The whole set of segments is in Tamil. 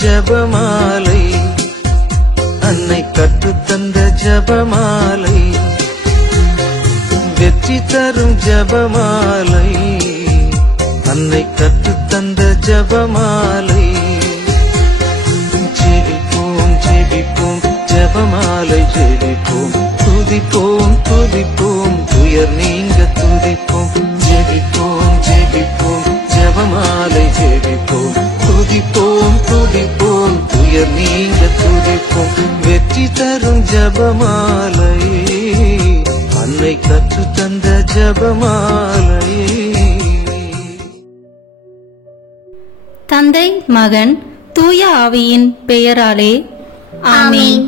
ஜபமாலை, அன்னை கற்றுத்தந்த ஜபமாலை, வெற்றி தரும் ஜபமாலை, அன்னை கற்றுத்தந்த ஜபமாலை. ஜெபிப்போம் ஜெபிப்போம் ஜபமாலை ஜெபிப்போம், துதிப்போம் துதிப்போம் துயர் நீங்க துதிப்போம். ஜெபிப்போம் ஜெபிப்போம் ஜபமாலை ஜெபிப்போம், துதிப்போம் துதிப்போம் துயர் நீங்க துதிப்போம். வெற்றி தரும் ஜபமாலை, அன்னை கற்றுத்தந்த ஜபமாலை. தந்தை மகன் தூய ஆவியின் பெயராலே ஆமீன்.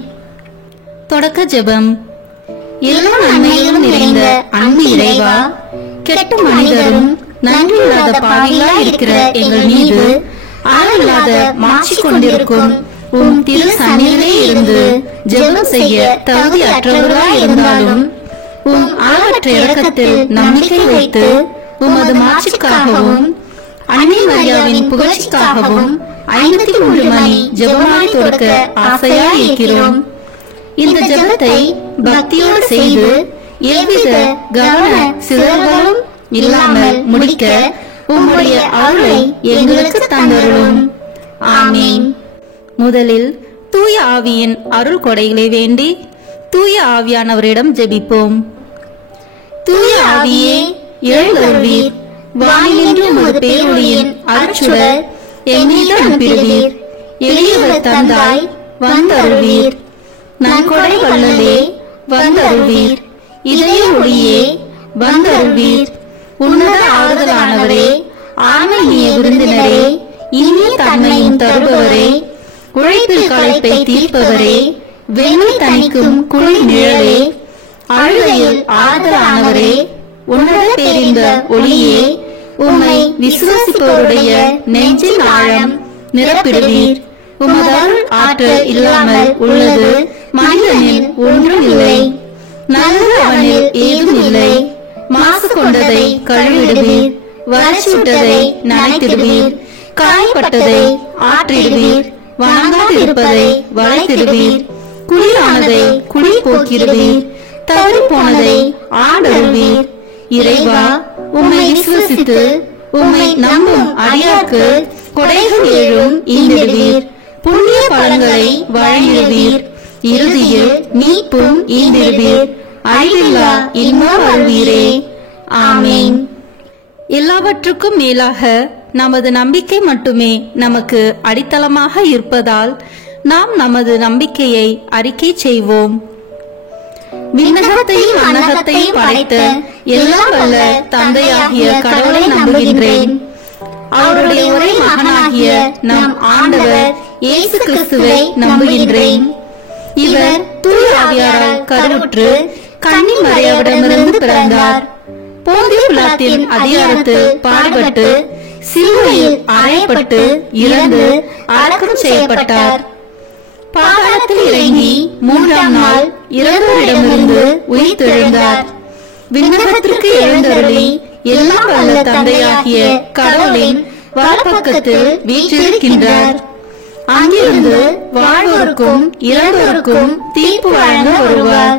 தொடக்க ஜெபம். எல்லா நன்மையிலும் நிறைந்த அன்பு இறைவா, கெட்ட மனிதரும் நன்றியில்லாத பாவிகளாய் இருக்கிற எங்கள் மீது அளவில்லாத மாட்சி கொண்டிருக்கும் உம் திரு சந்நிதியிலே இருந்து ஜெபம் செய்ய தகுதி அற்றவர்களாய் இருந்தாலும் உம் அளவற்ற இரக்கத்தில் நம்பிக்கை வைத்து உமது மாட்சிக்காகவும் அன்னை மரியாவின் புகழ்ச்சிக்காகவும் 53 மணி ஜெபமாய் தொடக்க ஆசையாய் இருக்கிறோம். இந்த ஜெபத்தை பக்தியோடு செய்து எவ்வித கவன சிதறல்களும் இல்லாமல் முடிக்க உம்முடைய அருளை எங்களுக்கு தந்தருளும். ஆமீன். முதலில் தூய ஆவியின் அருள் கொடைகளை வேண்டி தூய ஆவியானவரிடம் ஜெபிப்போம். தூய ஆவியே எழுந்தருள்வீர், வானிலிருந்து உமது பேரொளியின் அருட்சுடர் எம்மீது அனுப்பிடுவீர். எளியவர் தந்தாய் வந்தருள்வீர், நன்கொடை வள்ளலே வந்தருள்வீர். இதய ஒளியே வந்தருள்வீர். உன்னத ஆறுதலானவரே, ஆன்மீக விருந்தினரே, இனிய தன்மையும் தருபவரே, உழைப்பில் களைப்பை தீர்ப்பவரே, வெண்ணை தணிக்கும் குளிர் நிழலே, அழுகையில் ஆறுதலானவரே, உன்னத பேரின்ப ஒளியே, உம்மை விசுவாசிப்பவருடைய நெஞ்சின் ஆழம் நிரப்பிடுவீர். உமது அருள் ஆற்றல் இல்லாமல் உள்ளது மனிதனில் ஒன்றும் இல்லை. நல்லது அவனில் ஏதும் இல்லை. மாசு கொண்டதை கழுவிடுவீர், வறட்சிவிட்டதை நனைத்திடுவீர், காயப்பட்டதை ஆற்றிடுவீர், வணங்காதிருப்பதை வளைத்திடுவீர், குளிரானதை குளிர் போக்கிடுவீர், தவறி போனதை ஆடருவீர். இறைவா, உம்மை விசுவசித்து உம்மை நம்பும் அடியார்க்கு கொடைகள் ஏழும் ஈந்திடுவீர், புண்ணிய பலன்களை வழங்கிடுவீர், இறுதியில் மீட்பும் ஈந்திடுவீர், அழிவில்லா இன்பம் அருள்வீரே. ஆமீன். எல்லாவற்றுக்கும் மேலாக நமது நம்பிக்கை மட்டுமே நமக்கு அடித்தளமாக இருப்பதால் நாம் நமது நம்பிக்கையை அறிக்கை செய்வோம். விண்ணகத்தையும் அன்னகத்தையும் படைத்த எல்லாம் வல்ல தந்தையாகிய கடவுளை நம்புகின்றேன். அவருடைய ஒரே மகனாகிய நம் ஆண்டவர் இயேசு கிறிஸ்துவை நம்புகின்றேன். இவர் தூய ஆவியாரால் கருவுற்று கன்னி மரியாவிடமிருந்து பிறந்தார். போந்திய பிலாத்தின் அதிகாரத்தில் பாடுபட்டு சிலுவையில் அறையப்பட்டு இறந்து அடக்கம் செய்யப்பட்டார். பாதாளத்தில் இறங்கி 3ஆம் நாள் இறந்தோரிடமிருந்து உயிர் தெழுந்தார். விண்ணகத்திற்கு எழுந்தருளி எல்லாம் வல்ல தந்தையாகிய கடவுளின் வலப்பக்கத்தில் வீற்றிருக்கின்றார். அங்கிருந்து வாழ்வோருக்கும் இறந்தோருக்கும் தீர்ப்பு வழங்க வருவார்.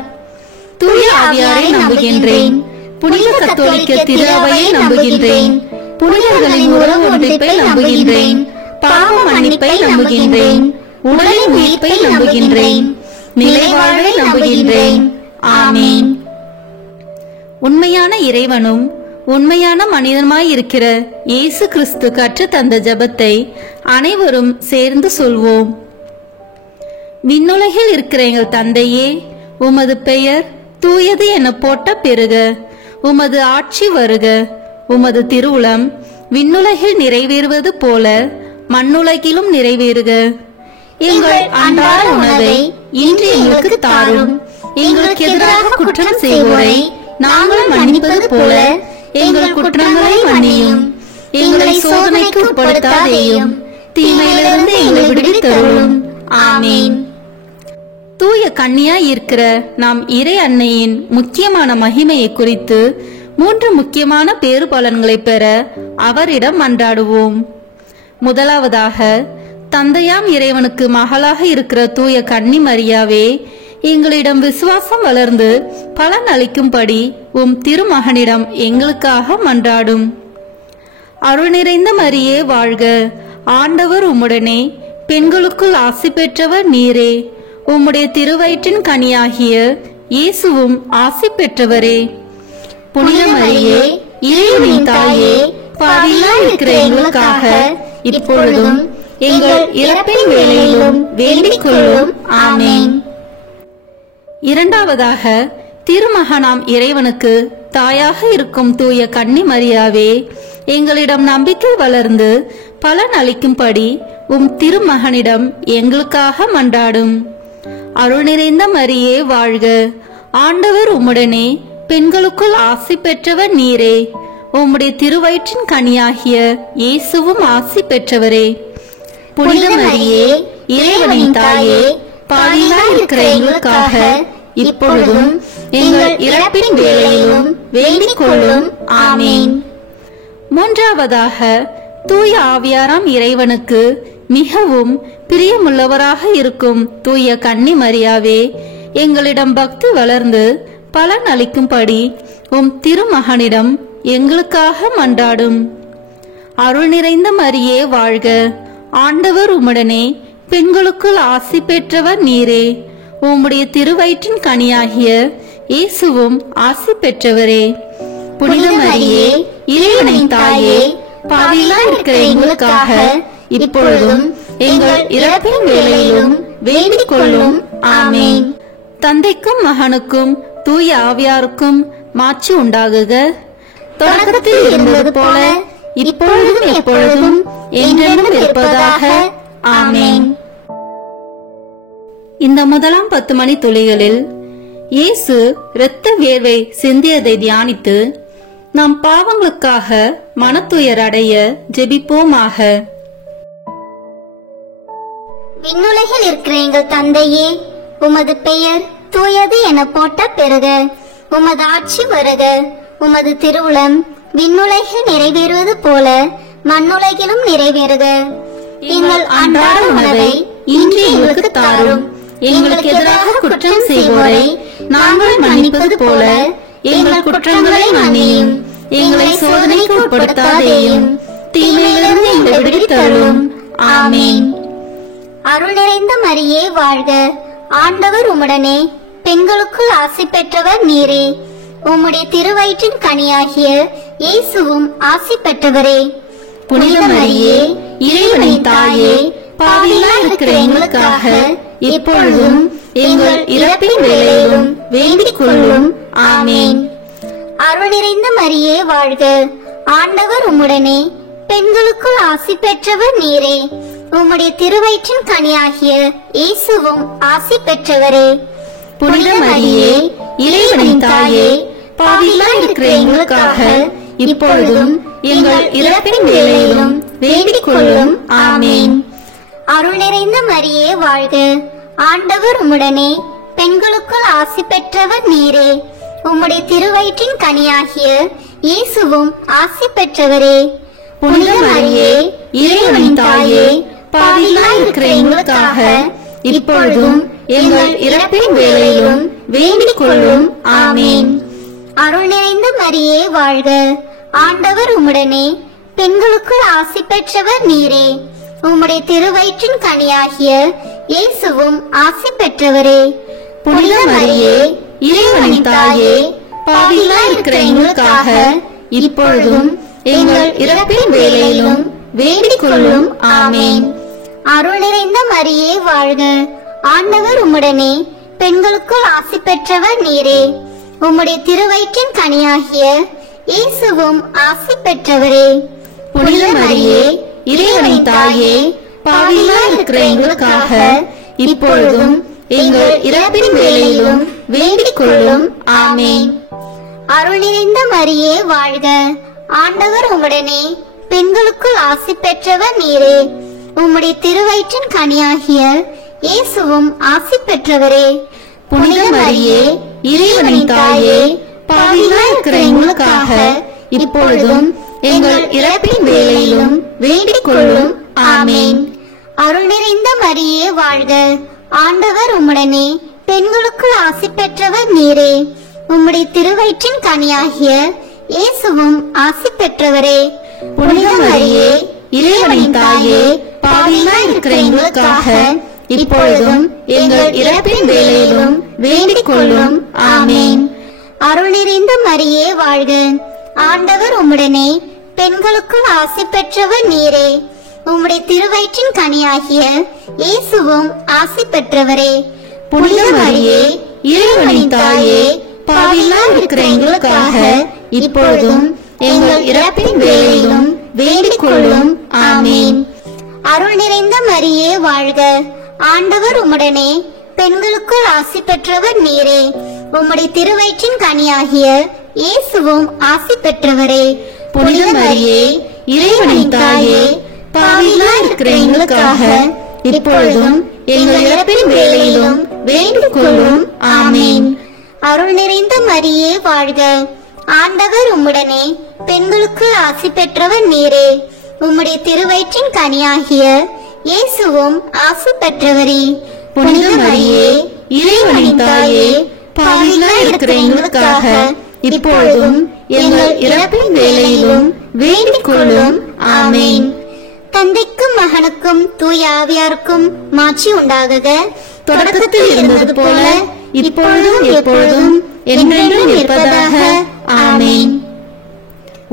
தூய ஆவியாரை நம்புகின்றேன். புனித கத்தோலிக்க திரு அவையை நம்புகின்றேன். புனிதர்களின் உறவு ஒன்றிப்பை நம்புகின்றேன். பாவ மன்னிப்பை நம்புகின்றேன். உடலின் உயிர்ப்பை நம்புகின்றேன். நிலைவாழ்வை நம்புகின்றேன். ஆமீன். உண்மையான இறைவனும் உண்மையான மனிதனுமாயிருக்கிற இயேசு கிறிஸ்து கற்று தந்த ஜெபத்தை அனைவரும் சேர்ந்து சொல்வோம். விண்ணுலகில் இருக்கிற எங்கள் தந்தையே, உமது பெயர் தூயது என போட்ட பெருக. உமது ஆட்சி வருக. உமது திருவுளம் விண்ணுலகில் நிறைவேறுவது போல மண்ணுலகிலும் நிறைவேறுக. எங்கள் அன்றாட உணவை இன்று எங்களுக்கு தாரும். எங்களுக்கு எதிராக குற்றம் செய்வோரை நாங்கள் மன்னிப்பது போல எங்கள் குற்றங்களை மன்னியும். எங்களை சோதனைக்கு உட்படுத்தாதேயும், தீமையிலிருந்து எங்களை விடுவித்தருளும். ஆமீன். தூய கன்னியாய் இருக்கிற நாம் இறை அன்னையின் முக்கியமான மகிமையை குறித்து 3 முக்கியமான பேறு பலன்களை பெற அவரிடம் மன்றாடுவோம். முதலாவதாக, தந்தையாம் இறைவனுக்கு மகளாக இருக்கிற தூய கன்னி மரியாவே, எங்களிடம் விசுவாசம் வளர்ந்து பலன் அளிக்கும்படி உம் திருமகனிடம் எங்களுக்காக மன்றாடும். அருள் நிறைந்த மரியே வாழ்க, ஆண்டவர் உம்முடனே, பெண்களுக்குள் ஆசி பெற்றவர் நீரே. உம்முடைய திருவயிற்றின் கனியாகிய இயேசுவும் ஆசி பெற்றவரே. புனித மரியே, இறைவனின் தாயே, பாவிகளாய் இருக்கிற எங்களுக்காக இப்பொழுதும் எங்கள் இறப்பின் வேளையிலும் வேண்டிக் கொள்ளும். ஆமென். இரண்டாவதாக, திருமகனாம் இறைவனுக்கு தாயாக இருக்கும் தூய கன்னி மரியாவே, எங்களிடம் நம்பிக்கை வளர்ந்து பலன் அளிக்கும்படி உம் திருமகனிடம் எங்களுக்காக மன்றாடும். அருள் நிறைந்த மரியே வாழ்க, ஆண்டவர் உம்முடனே, பெண்களுக்குள் ஆசி பெற்றவர் நீரே. உம்முடைய திருவயிற்றின் கனியாகிய இயேசுவும் ஆசி பெற்றவரே. புனித மரியே, இறைவனின் தாயே, பாவிகளாய் இருக்கிற எங்களுக்காக இப்பொழுதும் எங்கள் இறப்பின் வேளையிலும் வேண்டிக் கொள்ளும். ஆமென். மூன்றாவதாக, தூய ஆவியாராம் இறைவனுக்கு மிகவும் பிரியமுள்ளவராக இருக்கும் தூய கன்னி மரியாவே, எங்களிடம் பக்தி வளர்ந்து பலன் அளிக்கும்படி உம் திருமகனிடம் எங்களுக்காக மன்றாடும். அருள் நிறைந்த மரியே வாழ்க, ஆண்டவர் உம்முடனே, பெண்களுக்குள் ஆசி பெற்றவர் நீரே. உம்முடைய திருவயிற்றின் கனியாகிய இயேசுவும் ஆசி பெற்றவரே. புனித மரியே, இறைவனின் தாயே, பாவிகளாய் இருக்கிற எங்களுக்காக இப்பொழுதும் எங்கள் இறப்பின் வேளையிலும் வேண்டிக் கொள்ளும். ஆமென். தந்தைக்கும் மகனுக்கும் தூய ஆவியாருக்கும் மாட்சி உண்டாகுக. தொடக்கத்தில் இருந்தது போல இப்பொழுதும் எப்பொழுதும் என்றென்றும் இருப்பதாக. ஆமென். இந்த முதலாம் 10 மணி துளிகளில் இயேசு இரத்த வேர்வை சிந்தியதை தியானித்து நம் பாவங்களுக்காக மனத்துயர் அடைய ஜெபிப்போமாக. விண்ணுலகில் இருக்கிற எங்கள் தந்தையே, உமது பெயர் தூயது என போட்ட பெறுக. உமது ஆட்சி வருக. உமது திருவுளம் விண்ணுலகில் நிறைவேறுவது போல மண்ணுலகிலும் நிறைவேறுக. எங்கள் அன்றாட உணவை இன்று எங்களுக்கு தாரும். எங்களுக்கு எதிராக குற்றம் செய்வோரை நாங்கள் மன்னிப்பது போல எங்கள் குற்றங்களை மன்னியும். எங்களை சோதனைக்கு உட்படுத்தாதேயும், தீமையிலிருந்து எங்களை விடுவித்தருளும். ஆமென். அருள் நிறைந்த மரியே வாழ்க, ஆண்டவர் உம்முடனே, பெண்களுக்குள் ஆசி பெற்றவர் நீரே. உம்முடைய திருவயிற்றின் கனியாகிய இயேசுவும் ஆசி பெற்றவரே. புனித மரியே, இறைவனின் தாயே, பாவிகளாய் இருக்கிற எங்களுக்காக இப்பொழுதும் எங்கள் இறப்பின் வேளையிலும் வேண்டிக் கொள்ளும். ஆமென். அருள் நிறைந்த மரியே வாழ்க, ஆண்டவர் உம்முடனே, பெண்களுக்குள் ஆசி பெற்றவர் நீரே. உம்முடைய திருவயிற்றின் கனியாகிய இயேசுவும் ஆசி பெற்றவரே. புனித மரியே, இறைவனின் தாயே, பாவிகளாய் இருக்கிற எங்களுக்காக இப்பொழுதும் எங்கள் இறப்பின் வேளையிலும் வேண்டிக் கொள்ளும். ஆமென். அருள் நிறைந்த மரியே வாழ்க, ஆண்டவர் உம்முடனே, பெண்களுக்குள் ஆசி பெற்றவர் நீரே. உம்முடைய திருவயிற்றின் கனியாகிய இயேசுவும் ஆசி பெற்றவரே. புனித மரியே, இறைவனின் தாயே, பாவிகளாய் இருக்கிற எங்களுக்காக இப்பொழுதும் எங்கள் இறப்பின் வேளையிலும் வேண்டிக் கொள்ளும். ஆமென். அருள் நிறைந்த மரியே வாழ்க, ஆண்டவர் உம்முடனே, பெண்களுக்குள் ஆசி பெற்றவர் நீரே. உம்முடைய திருவயிற்றின் கனியாகிய இயேசுவும் ஆசி பெற்றவரே. புனித மரியே, இறைவனின் தாயே, பாவிகளாய் இருக்கிற எங்களுக்காக இப்பொழுதும் எங்கள் இறப்பின் வேளையிலும் வேண்டிக் கொள்ளும். ஆமென். அருள் நிறைந்த மரியே வாழ்க, ஆண்டவர் உம்முடனே, பெண்களுக்குள் ஆசி பெற்றவர் நீரே. உம்முடைய திருவயிற்றின் கனியாகிய இயேசுவும் ஆசி பெற்றவரே. புனித மரியே, இறைவனின் தாயே, பாவிகளாய் இருக்கிற எங்களுக்காக இப்பொழுதும் எங்கள் இறப்பின் வேளையிலும் வேண்டிக் கொள்ளும். ஆமென். அருள் நிறைந்த மரியே வாழ்க, ஆண்டவர் உம்முடனே, பெண்களுக்குள் ஆசி பெற்றவர் நீரே. உம்முடைய திருவயிற்றின் கனியாகிய இயேசுவும் ஆசி பெற்றவரே. புனித மரியே, இறைவனின் தாயே, பாவிகளாய் இருக்கிற எங்களுக்காக இப்பொழுதும் எங்கள் இறப்பின் வேளையிலும் வேண்டிக் கொள்ளும். ஆமென். அருள் நிறைந்த மரியே வாழ்க, ஆண்டவர் உம்முடனே, பெண்களுக்குள் ஆசி பெற்றவர் நீரே. உம்முடைய திருவயிற்றின் கனியாகிய இயேசுவும் ஆசி பெற்றவரே. புனித மரியே, இறைவனின் தாயே, பாவிகளாய் இருக்கிற எங்களுக்காக இப்பொழுதும் எங்கள் இறப்பின் வேளையிலும் வேண்டிக் கொள்ளும். ஆமேன். அருள் நிறைந்த மரியே வாழ்க, ஆண்டவர் உம்முடனே, பெண்களுக்குள் ஆசி பெற்றவர் நீரே. உம்முடைய திருவயிற்றின் கனியாகிய இயேசுவும் ஆசி பெற்றவரே. புனித மரியே, இறைவனின் தாயே, பாவிகளாய் இருக்கிற எங்களுக்காக இப்பொழுதும் எங்கள் இறப்பின் வேளையிலும் வேண்டிக் கொள்ளும். ஆமேன். அருள் நிறைந்த மரியே வாழ்க, ஆண்டவர் உம்முடனே, பெண்களுக்குள் ஆசி பெற்றவர் நீரே. உம்முடைய திருவயிற்றின் கனியாகிய இயேசுவும் ஆசி பெற்றவரே. புனித மரியே, இறைவனின் தாயே, பாவிகளாய் இருக்கிற எங்களுக்காக இப்பொழுதும் எங்கள் இறப்பின் வேளையிலும் வேண்டிக் கொள்ளும். ஆமேன். அருள் நிறைந்த மரியே வாழ்க, ஆண்டவர் உம்முடனே, பெண்களுக்குள் ஆசி பெற்றவர் நீரே. உம்முடைய திருவயிற்றின் கனியாகிய இயேசுவும் ஆசி பெற்றவரே. புனித மரியே, இறைவனின் தாயே, பாவிகளாய் இருக்கிற எங்களுக்காக இப்பொழுதும் எங்கள் இறப்பின் வேளையிலும் வேண்டிக் கொள்ளும். ஆமேன். தந்தைக்கும் மகனுக்கும் தூய ஆவியாருக்கும் மாட்சி உண்டாகுக. தொடக்கத்தில் இருந்தது போல இப்பொழுதும் எப்பொழுதும் என்றென்றும் இருப்பதாக. ஆமேன்.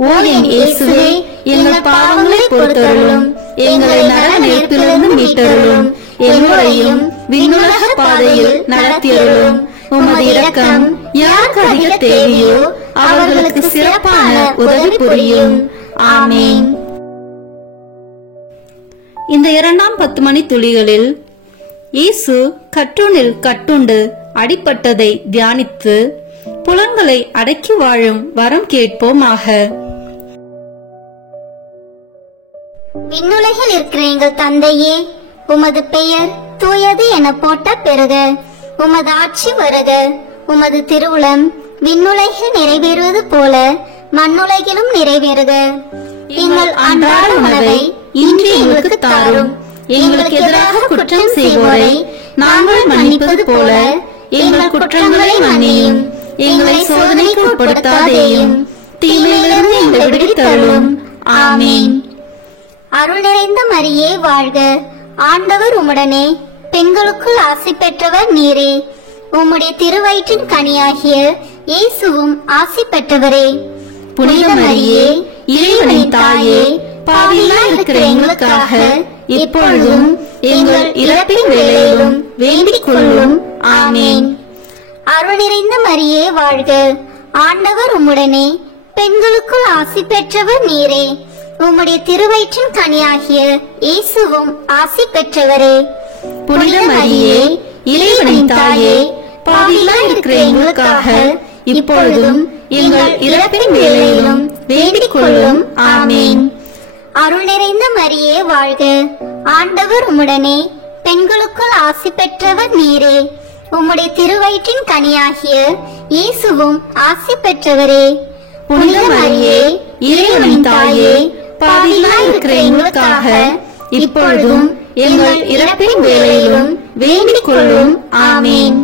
ஓ என் இயேசுவே, எங்கள் பாவங்களை பொறுத்தருளும், எங்களை நரக நெருப்பிலிருந்து மீட்டருளும், எங்களையும் விண்ணுலக பாதையில் நடத்தியருளும். உமது இரக்கம் யாருக்கு அதிக தேவையோ அவர்களுக்கு சிறப்பான உதவி புரியும். ஆமேன். இந்த 2ஆம் 10 மணி துளிகளில் இயேசு கற்றூனில் கட்டுண்டு அடிபட்டதை தியானித்து புலன்களை அடக்கி வாழும் வரம் கேட்போமாக. விண்ணுலகில் இருக்கிற எங்கள் தந்தையே, உமது பெயர் தூயது என போட்ட பெறுக. உமது ஆட்சி வருக. உமது திருவுளம் விண்ணுலகில் நிறைவேறுவது போல மண்ணுலகிலும் நிறைவேறுக. எங்கள் அன்றாட உணவை இன்று எங்களுக்கு தாரும். எங்களுக்கு எதிராக குற்றம் செய்வோரை நாங்கள் மன்னிப்பது போல எங்கள் குற்றங்களை மன்னியும். எங்களை சோதனைக்கு உட்படுத்தாதேயும், தீமையிலிருந்து எங்களை விடுவித்தருளும். ஆமீன். அருள் நிறைந்த மரியே வாழ்க, ஆண்டவர் உம்முடனே, பெண்களுக்குள் ஆசி பெற்றவர் நீரே. உம்முடைய திருவயிற்றின் கனியாகிய இயேசுவும் ஆசி பெற்றவரே. புனித மரியே, இறைவனின் தாயே, பாவிகளாய் இருக்கிற எங்களுக்காக இப்பொழுதும் எங்கள் இறப்பின் வேளையிலும் வேண்டிக் கொள்ளும். ஆமேன். அருள் நிறைந்த மரியே வாழ்க, ஆண்டவர் உம்முடனே, பெண்களுக்குள் ஆசி பெற்றவர் நீரே. உம்முடைய திருவயிற்றின் கனியாகிய இயேசுவும் ஆசி பெற்றவரே. புனித மரியே, இறைவனின் தாயே, பாவிகளாய் இருக்கிற எங்களுக்காக இப்பொழுதும் எங்கள் இறப்பின் வேளையிலும் வேண்டிக் கொள்ளும். ஆமேன். அருள் நிறைந்த மரியே வாழ்க, ஆண்டவர் உம்முடனே, பெண்களுக்குள் ஆசி பெற்றவர் நீரே. உம்முடைய திருவயிற்றின் கனியாகிய இயேசுவும் ஆசி பெற்றவரே. புனித மரியே, இறைவனின் தாயே, பாவிகளாய் இருக்கிற எங்களுக்காக இப்பொழுதும் எங்கள் இறப்பின் வேளையிலும் வேண்டிக் கொள்ளும். ஆமேன்.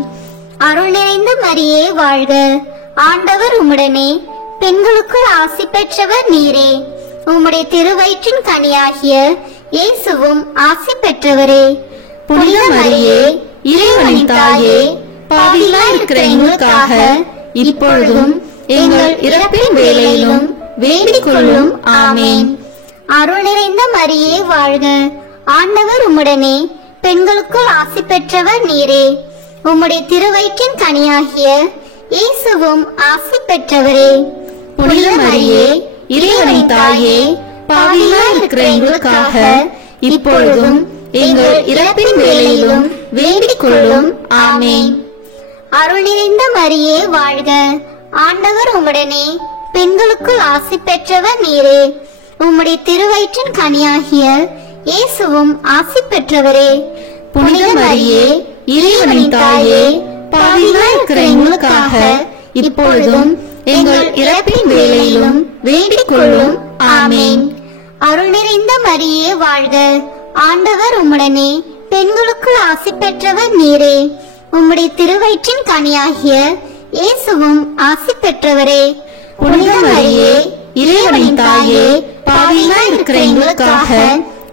அருள் நிறைந்த மரியே வாழ்க, ஆண்டவர் உம்முடனே, பெண்களுக்குள் ஆசி பெற்றவர் நீரே. உம்முடைய திருவயிற்றின் கனியாகிய இயேசுவும் ஆசி பெற்றவரே. புனித மரியே, இறைவனின் தாயே, பாவிகளாய் இருக்கிற எங்களுக்காக இப்பொழுதும் எங்கள் இறப்பின் வேளையிலும் வேண்டிக் கொள்ளும். ஆமேன். அருள் நிறைந்த மரியே வாழ்க, ஆண்டவர் உம்முடனே, பெண்களுக்குள் ஆசி பெற்றவர் நீரே. உம்முடைய திருவயிற்றின் கனியாகிய இயேசுவும் ஆசி பெற்றவரே. புனித மரியே, இறைவனின் தாயே, பாவிகளாய் இருக்கிற எங்களுக்காக இப்பொழுதும் எங்கள் இறப்பின் வேளையிலும் வேண்டிக் கொள்ளும். ஆமேன். அருள் நிறைந்த மரியே வாழ்க, ஆண்டவர் உம்முடனே, பெண்களுக்குள் ஆசி பெற்றவர் நீரே. உம்முடைய திருவயிற்றின் கனியாகிய இயேசுவும் ஆசி பெற்றவரே. புனித மரியே, இறைவனின் தாயே, பாவிகளாய் இருக்கிற எங்களுக்காக இப்பொழுதும் எங்கள் இறப்பின் வேளையிலும் வேண்டிக் கொள்ளும். ஆமேன். அருள் நிறைந்த மரியே வாழ்க, ஆண்டவர் உம்முடனே பெண்களுக்குள் ஆசி பெற்றவர் நீரே. உம்முடைய திருவயிற்றின் கனியாகிய இயேசுவும் ஆசி பெற்றவரே. புனித மரியே, இறைவனின் தாயே, பாவிகளாய் இருக்கிற எங்களுக்காக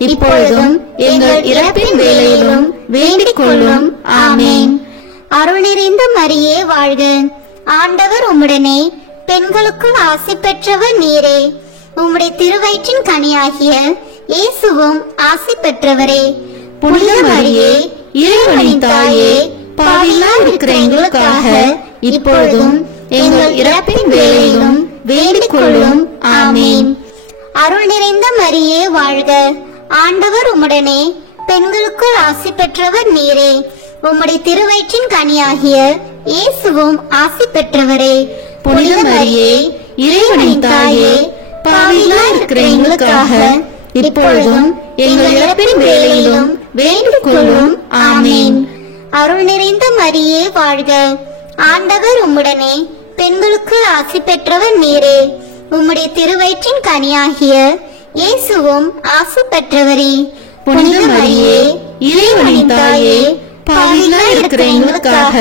இப்பொழுதும் எங்கள் இறப்பின் வேளையிலும் வேண்டிக் கொள்ளும். ஆமென். அருள் நிறைந்த மரியே வாழ்க. ஆண்டவர் உம்முடனே பெண்களுக்குள் ஆசி பெற்றவர் நீரே. உம்முடைய திருவயிற்றின் கனியாகிய இயேசுவும் ஆசி பெற்றவரே. புனித மரியே, இறைவனின் தாயே, பாவிகளாய் இருக்கிற எங்களுக்காக இப்பொழுதும் எங்கள் இறப்பின் வேளையிலும் வேண்டிக் கொள்ளும். ஆமென். அருள் நிறைந்த மரியே வாழ்க. ஆண்டவர் உம்முடனே பெண்களுக்குள் ஆசி பெற்றவர் நீரே. உம்முடைய திருவயிற்றின் கனியாகிய இயேசுவும் ஆசி பெற்றவரே. புனித மரியே, இறைவனின் தாயே, பாவிகளாய் இருக்கிற எங்களுக்காக இப்பொழுதும் எங்கள் இறப்பின் வேளையிலும் வேண்டிக் கொள்ளும். ஆமென். அருள் நிறைந்த மரியே வாழ்க. ஆண்டவர் உம்முடனே பெண்களுக்குள் ஆசி பெற்றவர் நீரே. உம்முடைய திருவயிற்றின் கனியாகிய இயேசுவும் ஆசி பெற்றவரே. புனித மரியே, இறைவனின் தாயே, பாவிகளாய் இருக்கிற எங்களுக்காக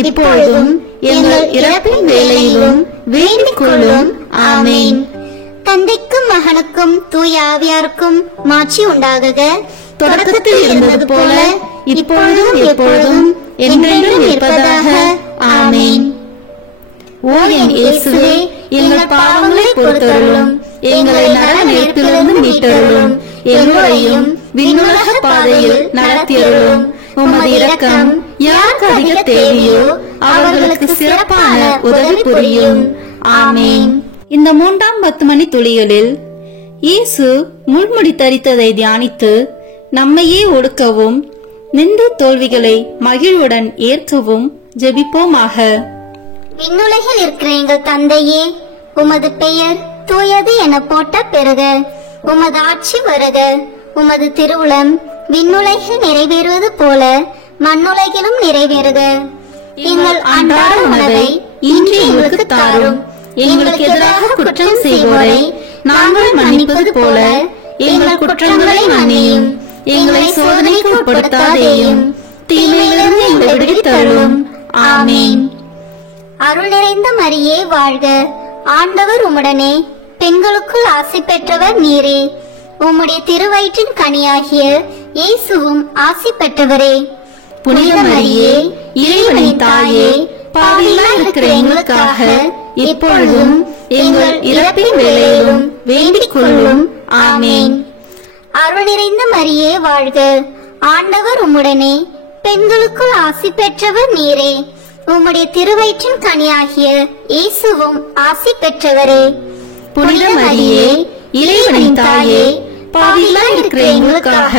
இப்பொழுதும் எங்கள் இறப்பின் வேளையிலும் வேண்டிக் கொள்ளும். ஆமென். தந்தைக்கும் மகனுக்கும் தூய ஆவியாருக்கும் மாட்சி உண்டாகுக. தொடக்கத்தில் இருந்தது போல இப்பொழுதும் எப்பொழுதும் என்றென்றும் இருப்பதாக. ஆமென். ஓ என் இயேசுவே, எங்கள் பாவங்களை பொறுத்தருளும், எங்களை நரக நெருப்பிலிருந்து மீட்டருளும், எங்களையும் விண்ணுலக பாதையில் நடத்தியருளும். உமது இரக்கம் யாருக்கு அதிக தேவையோ அவர்களுக்கு சிறப்பான உதவி புரியும். ஆமென். இந்த 3ஆம் 10 மணி துளிகளில் இயேசு முள்முடி தரித்ததை தியானித்து நம்மையே ஒடுக்கவும் நின்று தோல்விகளை மகிழ்வுடன் ஏற்கவும் ஜெபிப்போமாக. விண்ணுலகில் இருக்கிற எங்கள் தந்தையே, உமது பெயர் தூயது என போட்ட பெறுக. உமது ஆட்சி வருக. உமது திருவுளம் விண்ணுலகில் நிறைவேறுவது போல மண்ணுலகிலும் நிறைவேறுக. எங்கள் அன்றாட உணவை இன்று எங்களுக்கு தாரும். எங்களுக்கு எதிராக குற்றம் செய்வோரை நாங்கள் மன்னிப்பது போல எங்கள் குற்றங்களை மன்னியும். எங்களை சோதனைக்கு உட்படுத்தாதேயும், தீமையிலிருந்து எங்களை விடுவித்தருளும். ஆமென். அருள் நிறைந்த மரியே வாழ்க. ஆண்டவர் உம்முடனே பெண்களுக்குள் ஆசி பெற்றவர் நீரே. உம்முடைய திருவயிற்றின் கனியாகிய இயேசுவும் ஆசி பெற்றவரே. புனித மரியே, இறைவனின் தாயே, பாவிகளாய் இருக்கிற எங்களுக்காக இப்பொழுதும் எங்கள் இறப்பின் வேளையிலும் வேண்டிக் கொள்ளும். ஆமென். அருள் நிறைந்த மரியே வாழ்க. ஆண்டவர் உம்முடனே பெண்களுக்குள் ஆசி பெற்றவர் நீரே. உம்முடைய திருவயிற்றின் கனியாகிய இயேசுவும் ஆசி பெற்றவரே. புனித மரியே, இறைவனின் தாயே, பாவிகளாய் இருக்கிற எங்களுக்காக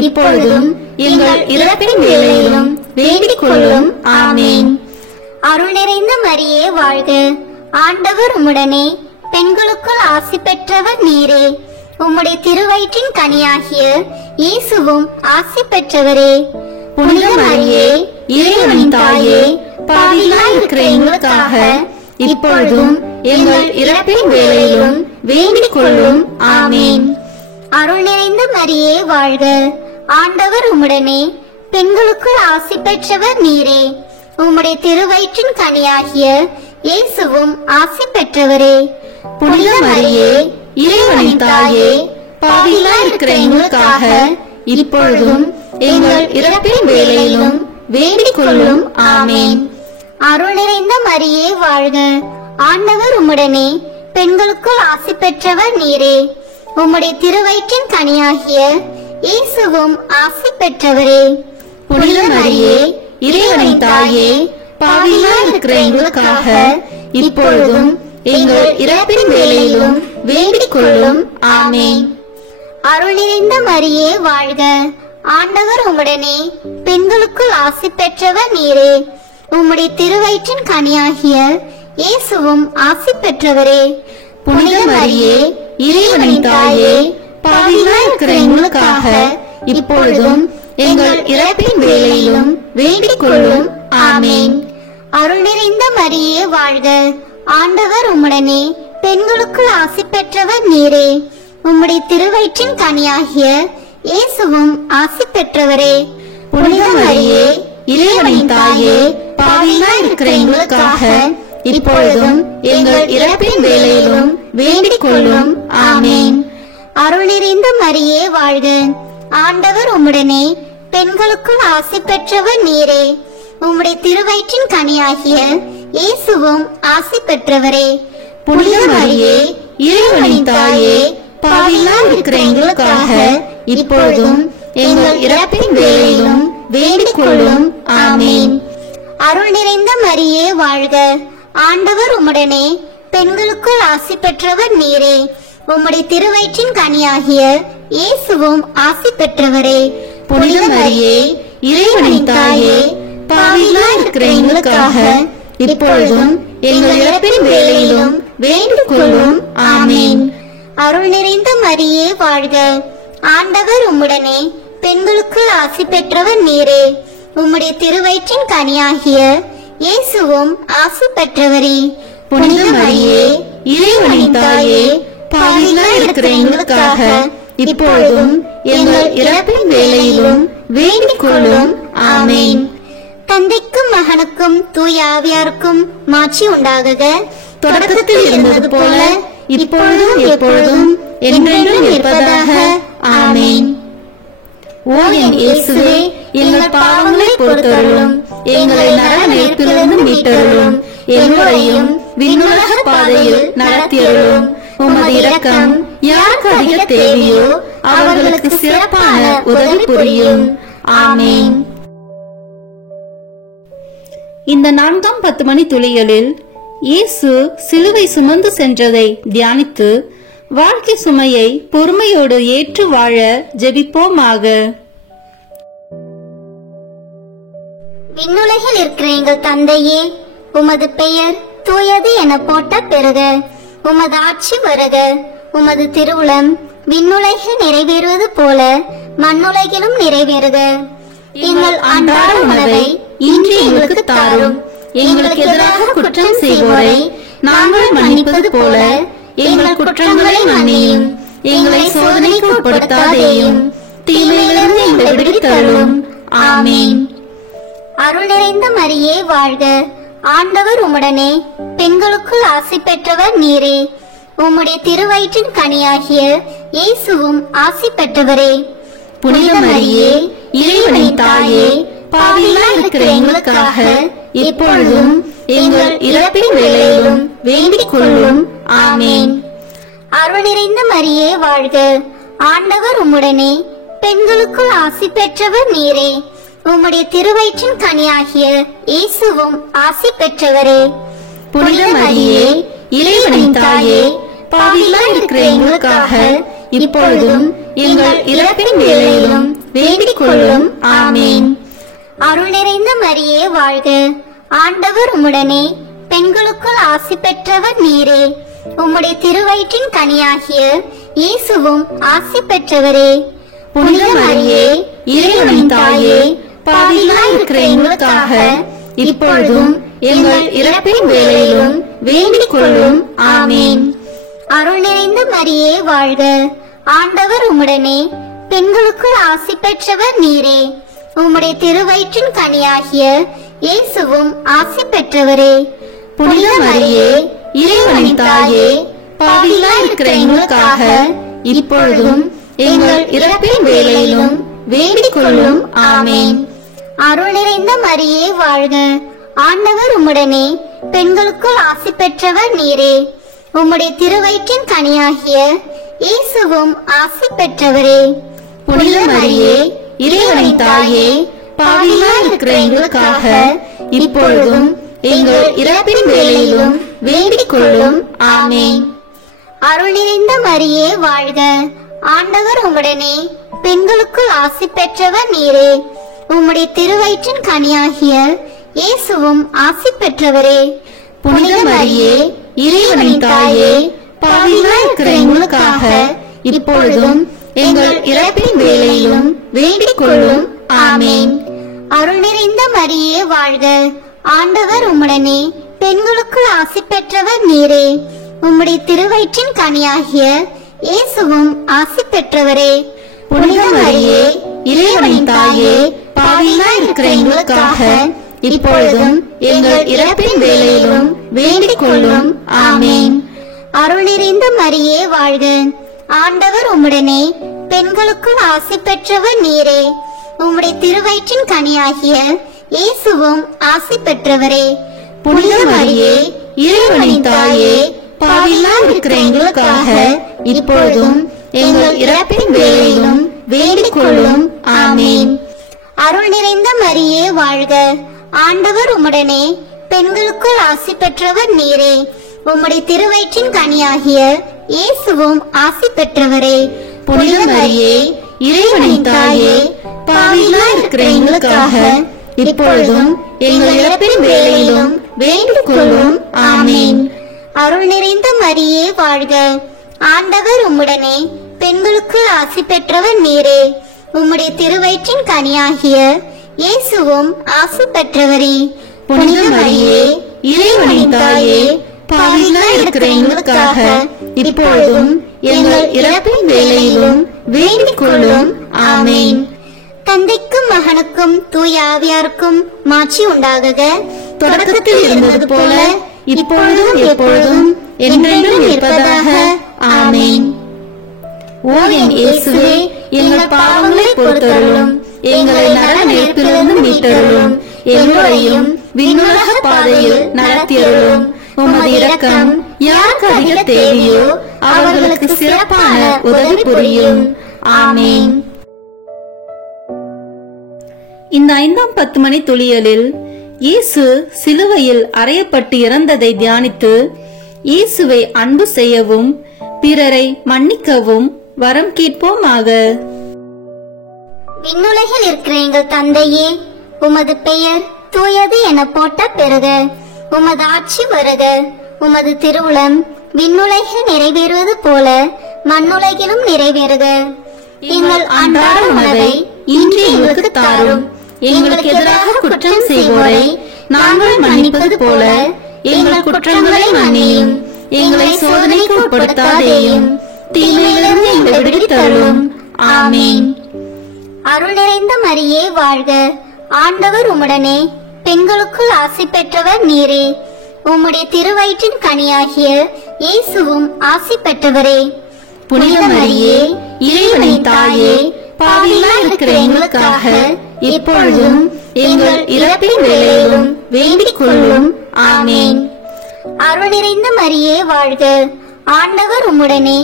இப்பொழுதும் எங்கள் இறப்பின் வேளையிலும் வேண்டிக் கொள்ளும். ஆமென். அருள் நிறைந்த மரியே வாழ்க. ஆண்டவர் உம்முடனே பெண்களுக்குள் ஆசி பெற்றவர் நீரே. உம்முடைய திருவயிற்றின் கனியாகிய இயேசுவும் ஆசி பெற்றவரே. புனித மரியே, இறைவனின் தாயே, பாவிகளாய் இருக்கிற எங்களுக்காக இப்பொழுதும் எங்கள் இறப்பின் வேளையிலும் வேண்டிக் கொள்ளும். ஆமென். அருள் நிறைந்த மரியே வாழ்க. ஆண்டவர் உம்முடனே பெண்களுக்குள் ஆசி பெற்றவர் நீரே. உம்முடைய திருவயிற்றின் கனியாகிய இயேசுவும் ஆசி பெற்றவரே. புனித மரியே, இறைவனின் தாயே, பாவிகளாய் இருக்கிற எங்களுக்காக இப்பொழுதும் எங்கள் இறப்பின் வேளையிலும் வேண்டிக் கொள்ளும். ஆமென். அருள் நிறைந்த மரியே வாழ்க. ஆண்டவர் உம்முடனே பெண்களுக்குள் ஆசி பெற்றவர் நீரே. உம்முடைய திருவயிற்றின் கனியாகிய இயேசுவும் ஆசி பெற்றவரே. புனித மரியே, இறைவனின் தாயே, பாவிகளாய் இருக்கிற எங்களுக்காக இப்பொழுதும் எங்கள் இறப்பின் வேளையிலும் வேண்டிக் கொள்ளும். ஆமென். அருள் நிறைந்த மரியே வாழ்க. ஆண்டவர் உம்முடனே பெண்களுக்குள் ஆசி பெற்றவர் நீரே. உம்முடைய திருவயிற்றின் கனியாகிய இயேசுவும் ஆசி பெற்றவரே. புனித மரியே, இறைவனின் தாயே, பாவிகளாய் இருக்கிற எங்களுக்காக இப்பொழுதும் எங்கள் இறப்பின் வேளையிலும் வேண்டிக் கொள்ளும். ஆமென். அருள் நிறைந்த மரியே வாழ்க. ஆண்டவர் உம்முடனே பெண்களுக்குள் ஆசி பெற்றவர் நீரே. உம்முடைய திருவயிற்றின் கனியாகிய இயேசுவும் ஆசி பெற்றவரே. புனித மரியே, இறைவனின் தாயே, பாவிகளாய் இருக்கிற எங்களுக்காக இப்பொழுதும் எங்கள் இறப்பின் வேளையிலும் வேண்டிக் கொள்ளும். ஆமேன். அருள் நிறைந்த மரியே வாழ்க. ஆண்டவர் உம்முடனே, பெண்களுக்குள் ஆசி பெற்றவர் நீரே. உம்முடைய திருவயிற்றின் கனியாகிய இயேசுவும் ஆசி பெற்றவரே. புனித மரியே, இறைவனின் தாயே, பாவிகளாய் இருக்கிற எங்களுக்காக இப்பொழுதும் எங்கள் இறப்பின் வேளையிலும் வேண்டிக் கொள்ளும். ஆமேன். அருள் நிறைந்த மரியே வாழ்க. ஆண்டவர் உம்முடனே, பெண்களுக்குள் ஆசி பெற்றவர் நீரே. உம்முடைய திருவயிற்றின் கனியாகிய இயேசுவும் ஆசி பெற்றவரே. புனித மரியே, இறைவனின் தாயே, பாவிகளாய் இருக்கிற எங்களுக்காக இப்பொழுதும் எங்கள் இறப்பின் வேளையிலும் வேண்டிக் கொள்ளும். ஆமேன். அருள் நிறைந்த மரியே வாழ்க. ஆண்டவர் உம்முடனே, பெண்களுக்குள் ஆசி பெற்றவர் நீரே. உம்முடைய திருவயிற்றின் கனியாகிய இயேசுவும் ஆசி பெற்றவரே. புனித மரியே, இறைவனின் தாயே, பாவிகளாய் இருக்கிற எங்களுக்காக இப்பொழுதும் எங்கள் இறப்பின் வேளையிலும் வேண்டிக் கொள்ளும். ஆமேன். தந்தைக்கும் மகனுக்கும் தூய ஆவியாருக்கும் மாட்சி உண்டாகுக. தொடக்கத்தில் இருந்தது போல இப்பொழுதும் எப்பொழுதும் என்றென்றும் இருப்பதாக. ஆமேன். ஓ என் இயேசுவே, எங்கள் பாவங்களை பொறுத்தருளும், எங்களை நரக நெருப்பிலிருந்து மீட்டருளும், எங்களையும் விண்ணுலக பாதையில் நடத்தியருளும். உமது இரக்கம் யாருக்கு அதிக தேவையோ அவர்களுக்கு சிறப்பான உதவி புரியும். ஆமேன். இந்த 4ஆம் 10 மணி துளிகளில் இயேசு சிலுவை சுமந்து சென்றதை தியானித்து வாழ்க்கை சுமையை பொறுமையோடு ஏற்று வாழ ஜெபிப்போமாக. விண்ணுலகில் இருக்கிற எங்கள் தந்தையே, உமது பெயர் தூயது என போட்ட பெறுக. உமது ஆட்சி வருக. உமது திருவுளம் விண்ணுலகில் நிறைவேறுவது போல மண்ணுலகிலும் நிறைவேறுக. எங்கள் அன்றாட உணவை இன்று எங்களுக்கு தாரும். எங்களுக்கு எதிராக குற்றம் செய்வோரை நாங்கள் மன்னிப்பது போல எங்கள் குற்றங்களை மன்னியும். எங்களை சோதனைக்கு உட்படுத்தாதேயும், தீமையிலிருந்து எங்களை விடுவித்தருளும். ஆமேன். அருள் நிறைந்த மரியே வாழ்க. ஆண்டவர் உம்முடனே, பெண்களுக்குள் ஆசி பெற்றவர் நீரே. உம்முடைய திருவயிற்றின் கனியாகிய இயேசுவும் ஆசி பெற்றவரே. புனித மரியே, இறைவனின் தாயே, பாவிகளாய் இருக்கிற எங்களுக்காக இப்பொழுதும் எங்கள் இறப்பின் வேளையிலும் வேண்டிக் கொள்ளும். ஆமேன். அருள் நிறைந்த மரியே வாழ்க. ஆண்டவர் உம்முடனே, பெண்களுக்குள் ஆசி பெற்றவர் நீரே. உம்முடைய திருவயிற்றின் கனியாகிய இயேசுவும் ஆசி பெற்றவரே. புனித மரியே, இறைவனின் தாயே, பாவிகளாய் இருக்கிற எங்களுக்காக இப்பொழுதும் எங்கள் இறப்பின் வேளையிலும் வேண்டிக் கொள்ளும். ஆமேன். அருள் நிறைந்த மரியே வாழ்க. ஆண்டவர் உம்முடனே, பெண்களுக்குள் ஆசி பெற்றவர் நீரே. உம்முடைய திருவயிற்றின் கனியாகிய இயேசுவும் ஆசி பெற்றவரே. புனித மரியே, இறைவனின் தாயே, பாவிகளாய் இருக்கிற எங்களுக்காக இப்பொழுதும் எங்கள் இறப்பின் வேளையிலும் வேண்டிக் கொள்ளும். ஆமேன். அருள் நிறைந்த மரியே வாழ்க. ஆண்டவர் உம்முடனே, பெண்களுக்குள் ஆசி பெற்றவர் நீரே. உம்முடைய திருவயிற்றின் கனியாகிய இயேசுவும் ஆசி பெற்றவரே. புனித மரியே, இறைவனின் தாயே, பாவிகளாய் இருக்கிற எங்களுக்காக இப்பொழுதும் எங்கள் இறப்பின் வேளையிலும் வேண்டிக் கொள்ளும். ஆமேன். அருள் நிறைந்த மரியே வாழ்க. ஆண்டவர் உம்முடனே, பெண்களுக்குள் ஆசி பெற்றவர் நீரே. உம்முடைய திருவயிற்றின் கனியாகிய இயேசுவும் ஆசி பெற்றவரே. புனித மரியே, இறைவனின் தாயே, பாவிகளாய் இருக்கிற எங்களுக்காக இப்பொழுதும் எங்கள் இறப்பின் வேளையிலும் வேண்டிக் கொள்ளும். ஆமேன். அருள் நிறைந்த மரியே வாழ்க. ஆண்டவர் உம்முடனே, பெண்களுக்குள் ஆசி பெற்றவர் நீரே. உம்முடைய திருவயிற்றின் கனியாகிய இயேசுவும் ஆசி பெற்றவரே. புனித மரியே, இறைவனின் தாயே, பாவிகளாய் இருக்கிற எங்களுக்காக இப்பொழுதும் எங்கள் இறப்பின் வேளையிலும் வேண்டிக் கொள்ளும். ஆமேன். அருள் நிறைந்த மரியே வாழ்க. ஆண்டவர் உம்முடனே, பெண்களுக்குள் ஆசி பெற்றவர் நீரே. உம்முடைய திருவயிற்றின் கனியாகிய இயேசுவும் ஆசி பெற்றவரே. புனித மரியே இறைவனின் தாயே, பாவிகளாய் இருக்கிற எங்களுக்காக இப்பொழுதும் எங்கள் இறப்பின் வேளையிலும் வேண்டிக் கொள்ளும். ஆமேன். அருள் நிறைந்த மரியே வாழ்க. ஆண்டவர் உம்முடனே, பெண்களுக்குள் ஆசி பெற்றவர் நீரே. உம்முடைய திருவயிற்றின் கனியாகிய இயேசுவும் ஆசி பெற்றவரே. புனித மரியே இறைவனின் தாயே, பாவிகளாய் இருக்கிற எங்களுக்காக இப்பொழுதும் எங்கள் இறப்பின் வேளையிலும் வேண்டிக் கொள்ளும். ஆமேன். அருள் நிறைந்த மரியே வாழ்க. ஆண்டவர் உம்முடனே, பெண்களுக்குள் ஆசி பெற்றவர் நீரே. உம்முடைய திருவயிற்றின் கனியாகிய இயேசுவும் ஆசி பெற்றவரே. புனித மரியே இறைவனின் தாயே, பாவிகளாய் இருக்கிற எங்களுக்காக இப்பொழுதும் எங்கள் இறப்பின் வேளையிலும் வேண்டிக் கொள்ளும். ஆமேன். அருள் நிறைந்த மரியே வாழ்க. ஆண்டவர் உம்முடனே, பெண்களுக்குள் ஆசி பெற்றவர் நீரே. உம்முடைய திருவயிற்றின் கனியாகிய இயேசுவும் ஆசி பெற்றவரே. புனித மரியே இறைவனின் தாயே, பாவிகளாய் இருக்கிற எங்களுக்காக இப்பொழுதும் எங்கள் இறப்பின் வேளையிலும் வேண்டிக் கொள்ளும். ஆமேன். தந்தைக்கும் மகனுக்கும் தூய ஆவியாருக்கும் மாட்சி உண்டாகுக. தொடக்கத்தில் இருந்தது போல இப்பொழுதும் எப்பொழுதும் என்றென்றும் இருப்பதாக. ஆமேன். ஓ என் இயேசுவே, எங்கள் பாவங்களை பொறுத்தருளும், எங்களை நரக நெருப்பிலிருந்து மீட்டருளும், எங்களையும் விண்ணுலக பாதையில் நடத்தியருளும். உமது இரக்கம் யாருக்கு அதிக தேவையோ அவர்களுக்கு சிறப்பான உதவி புரியும். ஆமேன். இந்த 5ஆம் 10 மணி துளியலில் இயேசு சிலுவையில் அறையப்பட்டு இறந்ததை தியானித்து இயேசுவை அன்பு செய்யவும் பிறரை மன்னிக்கவும் வரம் கேட்போமாக. விண்ணுலகில் இருக்கிற எங்கள் தந்தையே, உமது பெயர் தூயது என போட்ட பெறுக. உமது ஆட்சி வருக. உமது திருவுளம் விண்ணுலகில் நிறைவேறுவது போல மண்ணுலகிலும் நிறைவேறுக. எங்கள் அன்றாட உணவை இன்று எங்களுக்கு தாரும். எங்களுக்கு எதிராக குற்றம் செய்வோரை நாங்கள் மன்னிப்பது போல எங்கள் குற்றங்களை மன்னியும். எங்களை சோதனைக்கு உட்படுத்தாதேயும், தீமையிலிருந்து எங்களை விடுவித்தருளும். ஆமேன். அருள் நிறைந்த மரியே வாழ்க. ஆண்டவர் உம்முடனே, பெண்களுக்குள் ஆசி பெற்றவர் நீரே. உம்முடைய திருவயிற்றின் கனியாகிய இயேசுவும் ஆசி பெற்றவரே. புனித மரியே இறைவனின் தாயே, பாவிகளாய் இருக்கிற எங்களுக்காக இப்பொழுதும் எங்கள் இறப்பின் வேளையிலும் வேண்டிக் கொள்ளும். ஆமேன். அருள் நிறைந்த மரியே வாழ்க. ஆண்டவர் உம்முடனே,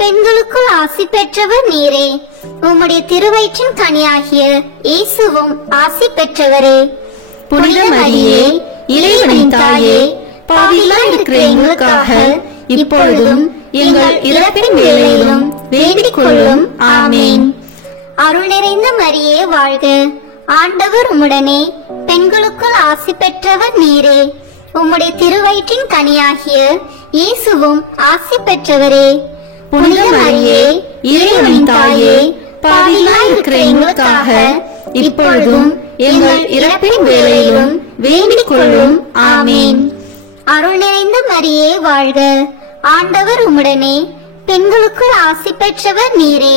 பெண்களுக்குள் ஆசி பெற்றவர் நீரே. உம்முடைய திருவயிற்றின் கனியாகிய இயேசுவும் ஆசி பெற்றவரே. புனித மரியே இறைவனின் தாயே, பாவிகளாய் இருக்கிற எங்களுக்காக இப்பொழுதும் எங்கள் இறப்பின் வேளையிலும் வேண்டிக் கொள்ளும். ஆமேன். அருள் நிறைந்த மரியே வாழ்க. ஆண்டவர் உம்முடனே, பெண்களுக்குள் ஆசி பெற்றவர் நீரே. உம்முடைய திருவயிற்றின் கனியாகிய இயேசுவும் ஆசி பெற்றவரே. புனித மரியே இறைவனின் தாயே, பாவிகளாய் இருக்கிற எங்களுக்காக இப்பொழுதும் எங்கள் இறப்பின் வேளையிலும் வேண்டிக் கொள்ளும். ஆமேன். அருள் நிறைந்த மரியே வாழ்க. ஆண்டவர் உம்முடனே, பெண்களுக்குள் ஆசி பெற்றவர் நீரே.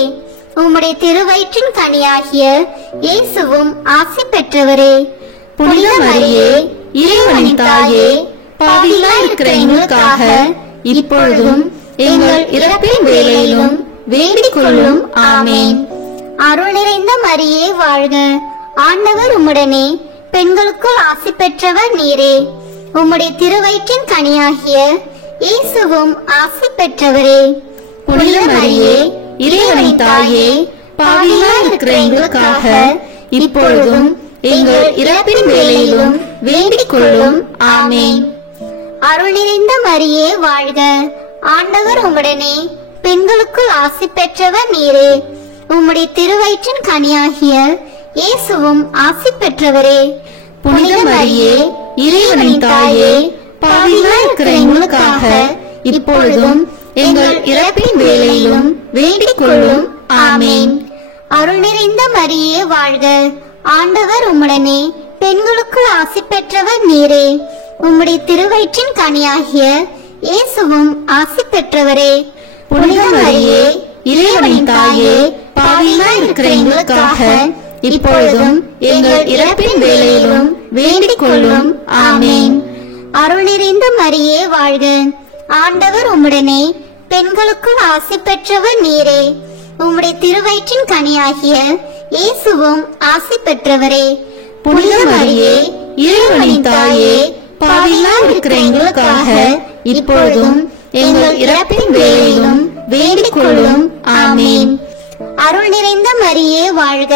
உம்முடைய திருவயிற்றின் கனியாகிய இயேசுவும் ஆசி பெற்றவரே. புனித மரியே இறைவனின் தாயே, பாவிகளாய் இருக்கிற எங்களுக்காக இப்பொழுதும் எங்கள் இறப்பின் வேளையிலும் வேண்டிக் கொள்ளும். ஆமேன். அருள் நிறைந்த மரியே வாழ்க. ஆண்டவர் உம்முடனே, பெண்களுக்குள் ஆசி பெற்றவர் நீரே. உம்முடைய திருவயிற்றின் கனியாகிய இயேசுவும் ஆசி பெற்றவரே. புனித மரியே இறைவனின் தாயே, பாவிகளாய் இருக்கிற எங்களுக்காக இப்பொழுதும் எங்கள் இறப்பின் வேளையிலும் வேண்டிக் கொள்ளும். ஆமேன். அருள் நிறைந்த மரியே வாழ்க. ஆண்டவர் உம்முடனே, பெண்களுக்குள் ஆசி பெற்றவர் நீரே. உம்முடைய திருவயிற்றின் கனியாகிய இயேசுவும் ஆசி பெற்றவரே. புனித மரியே இறைவனின் தாயே, பாவிகளாய் இருக்கிற எங்களுக்காக இப்பொழுதும் எங்கள் இறப்பின் வேளையிலும் வேண்டிக் கொள்ளும். ஆமேன். அருள் நிறைந்த மரியே வாழ்க. ஆண்டவர் உம்முடனே, பெண்களுக்குள் ஆசி பெற்றவர் நீரே. உம்முடைய திருவயிற்றின் கனியாகிய இயேசுவும் ஆசி பெற்றவரே. புனித மரியே இறைவனின் தாயே, பாவிகளாய் இருக்கிற எங்களுக்காக இப்பொழுதும் எங்கள் இறப்பின் வேளையிலும் வேண்டிக் கொள்ளும். ஆமேன். அருள் நிறைந்த மரியே வாழ்க, ஆண்டவர் உம்முடனே, பெண்களுக்குள் ஆசி பெற்றவர் நீரே. உம்முடைய திருவயிற்றின் கனியாகிய இயேசுவும் ஆசி பெற்றவரே. புனித மரியே, இறைவனின் தாயே, பாவிகளாய் இருக்கிற எங்களுக்காக இப்பொழுதும் எங்கள் இறப்பின் வேளையிலும் வேண்டிக் கொள்ளும். ஆமேன். அருள் நிறைந்த மரியே வாழ்க,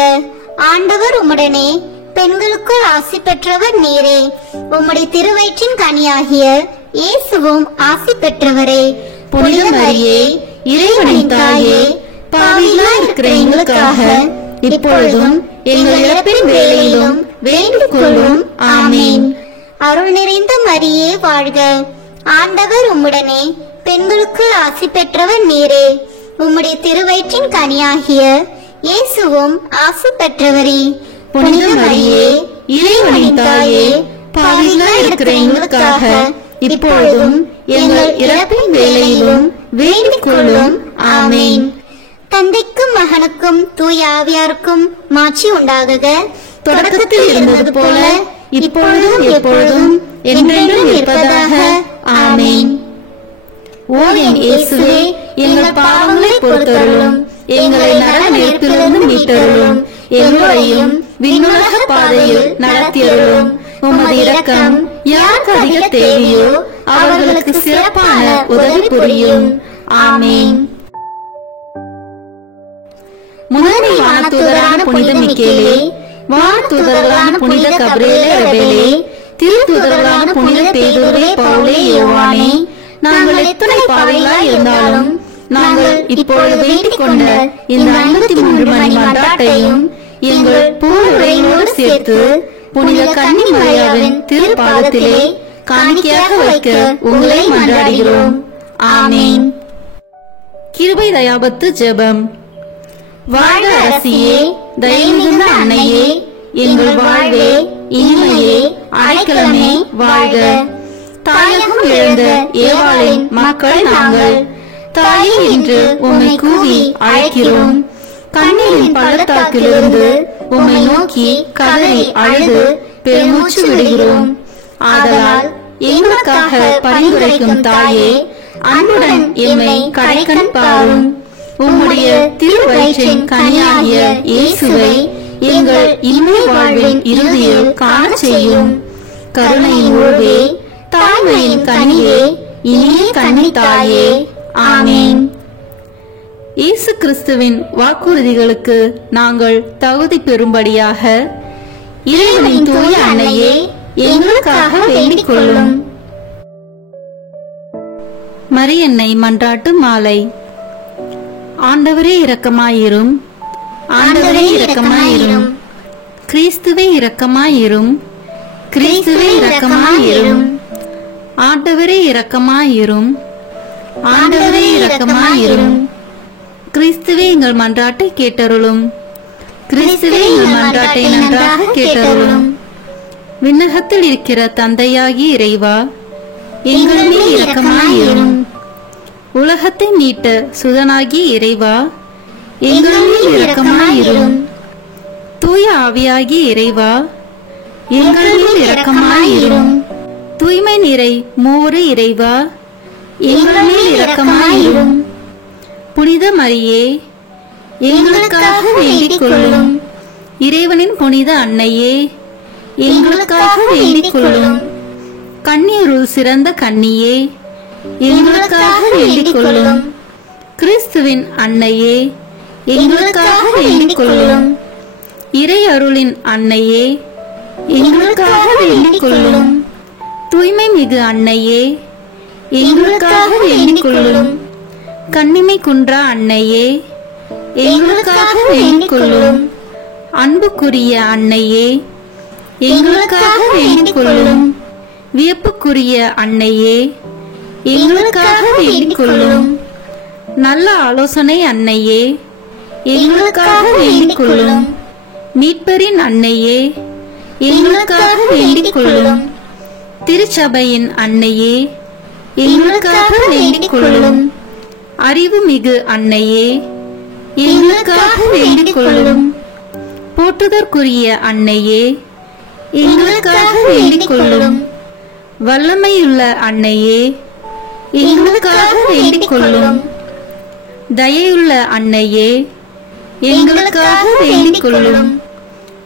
ஆண்டவர் உம்முடனே, பெண்களுக்குள் ஆசி பெற்றவர் நீரே. உம்முடைய திருவயிற்றின் கனியாகிய இயேசுவும் ஆசி பெற்றவரே. புனித மரியே, இறைவனின் தாயே, பாவிகளாய் இருக்கிற எங்களுக்காக இப்பொழுதும் எங்கள் இறப்பின் வேளையிலும் வேண்டிக் கொள்ளும். ஆமேன். அருள் நிறைந்த மரியே வாழ்க, ஆண்டவர் உம்முடனே, பெண்களுக்குள் ஆசி பெற்றவர் நீரே. உம்முடைய திருவயிற்றின் கனியாகிய இயேசுவும் ஆசி பெற்றவரே. புனித மரியே, இறைவனின் தாயே, பாவிகளாய் இருக்கிற எங்களுக்காக இப்பொழுதும் எங்கள் இறப்பின் வேளையிலும் வேண்டிக் கொள்ளும். ஆமேன். தந்தைக்கும் மகனுக்கும் தூய ஆவியாருக்கும் மாட்சி உண்டாகுக. தொடக்கத்தில் இருந்தது போல இப்பொழுதும் எப்பொழுதும் என்றென்றும் இருப்பதாக. ஆமேன். ஓ என் இயேசுவே, எங்கள் பாவங்களை பொறுத்தருளும், எங்களை நரக நெருப்பிலிருந்து மீட்டருளும், எங்களையும் விண்ணுலக பாதையில் நடத்தியருளும். உமது இரக்கம் யாருக்கு அதிக தேவையோ அவர்களுக்கு சிறப்பான உதவி புரியும். ஆமேன். முதன்மை வானதூதரான புனித மிக்கேலே, வானதூதர்களான புனித கபிரியேலே ரபேலே, திருத்தூதர்களான புனித பேதுருவே, பவுலே, யோவானே, நாங்கள் எத்தனை பாவிகளாய் இருந்தாலும் நாங்கள் இப்பொழுது வேண்டிக் கொண்ட இந்த 53 மணி மன்றாட்டையும் எங்கள் பூவுரையோடு சேர்த்து புனித கன்னி மரியாவின் திருப்பாதத்திலே காணிக்கையாக வைக்க உங்களை மன்றாடுகிறோம். ஆமேன். கிருபை தயாபத்து ஜெபம். வாழ்க அரசியே, தயமிகுந்த அன்னையே, எங்கள் வாழ்வே, இனிமையே, அடைக்கலமே, வாழ்க. தாயகம் இழந்த ஏவாளின் மக்கள் நாங்கள், தாயே என்று உம்மை கூவி அழைக்கிறோம். கண்ணீரின் பள்ளத்தாக்கிலிருந்து உம்மை நோக்கி கதறி அழுது பெருமூச்சு விடுகிறோம். ஆதலால் எங்களுக்காக பரிந்துரைக்கும் தாயே, அன்புடன் எம்மை கடைக்கண் பாரும். உம்முடைய திருவயிற்றின் கனியாகிய இயேசுவை எங்கள் இன்மை வாழ்வின் இறுதியில் காண செய்யும். கருணையின் உருவே, தாய்மையின் கனியே, இனிய கன்னி தாயே. ஆமேன். இயேசு கிறிஸ்துவின் வாக்குறுதிகளுக்கு நாங்கள் தகுதி பெறும்படியாக இறைவனின் தூய அன்னையே, எங்களுக்காக வேண்டிக் கொள்ளும். மரியன்னை மன்றாட்டு மாலை. ஆண்டவரே இரக்கமாயிரும், ஆண்டவரே இரக்கமாயிரும், கிறிஸ்துவே இரக்கமாயிரும், கிறிஸ்துவே இரக்கமாயிரும், ஆண்டவரே இரக்கமாயிரும், ஆண்டவரே இரக்கமாயிரும், கிறிஸ்துவே எங்கள் மன்றாட்டை கேட்டருளும், கிறிஸ்துவே எங்கள் மன்றாட்டை நன்றாக கேட்டருளும். விண்ணகத்தில் இருக்கிற தந்தையாகி இறைவா, எங்கள் மேல் இரக்கமாயிரும். உலகத்தை மீட்ட சுதனாகி இறைவா, எங்கள் மேல் இரக்கமாயிரும். தூய ஆவியாகி இறைவா, எங்கள் மேல் இரக்கமாயிரும். தூய்மை நிறை மூவரு இறைவா, எங்கள் மேல் இரக்கமாயிரும். புனித மரியே, எங்களுக்காக வேண்டிக் கொள்ளும். இறைவனின் புனித அன்னையே, எங்களுக்காக வேண்டிக் கொள்ளும். கன்னியருள் சிறந்த கன்னியே, எங்களுக்காக வேண்டிக் கொள்ளும். கிறிஸ்துவின் அன்னையே, எங்களுக்காக வேண்டிக் கொள்ளும். இறை அருளின் அன்னையே, எங்களுக்காக வேண்டிக் கொள்ளும். தூய்மை மிகு அன்னையே, எங்களுக்காக வேண்டிக் கொள்ளும். கன்னிமை குன்றா அன்னையே, எங்களுக்காக வேண்டிக் கொள்ளும். அன்புக்குரிய அன்னையே, எங்களுக்காக வேண்டிக் கொள்ளும். வியப்புக்குரிய அன்னையே, எங்களுக்காக வேண்டிக் கொள்ளும். நல்ல ஆலோசனை அன்னையே, எங்களுக்காக வேண்டிக் கொள்ளும். மீட்பரின் அன்னையே, எங்களுக்காக வேண்டிக் கொள்ளும். திருச்சபையின் அன்னையே, எங்களுக்காக வேண்டிக் கொள்ளும். அறிவு மிகு அன்னையே, எங்களுக்காக வேண்டிக் கொள்ளும். போற்றுதற்குரிய அன்னையே, எங்களுக்காக வேண்டிக் கொள்ளும். வல்லமையுள்ள அன்னையே, எங்களுக்காக வேண்டிக் கொள்ளும். தயையுள்ள அன்னையே, எங்களுக்காக வேண்டிக் கொள்ளும்.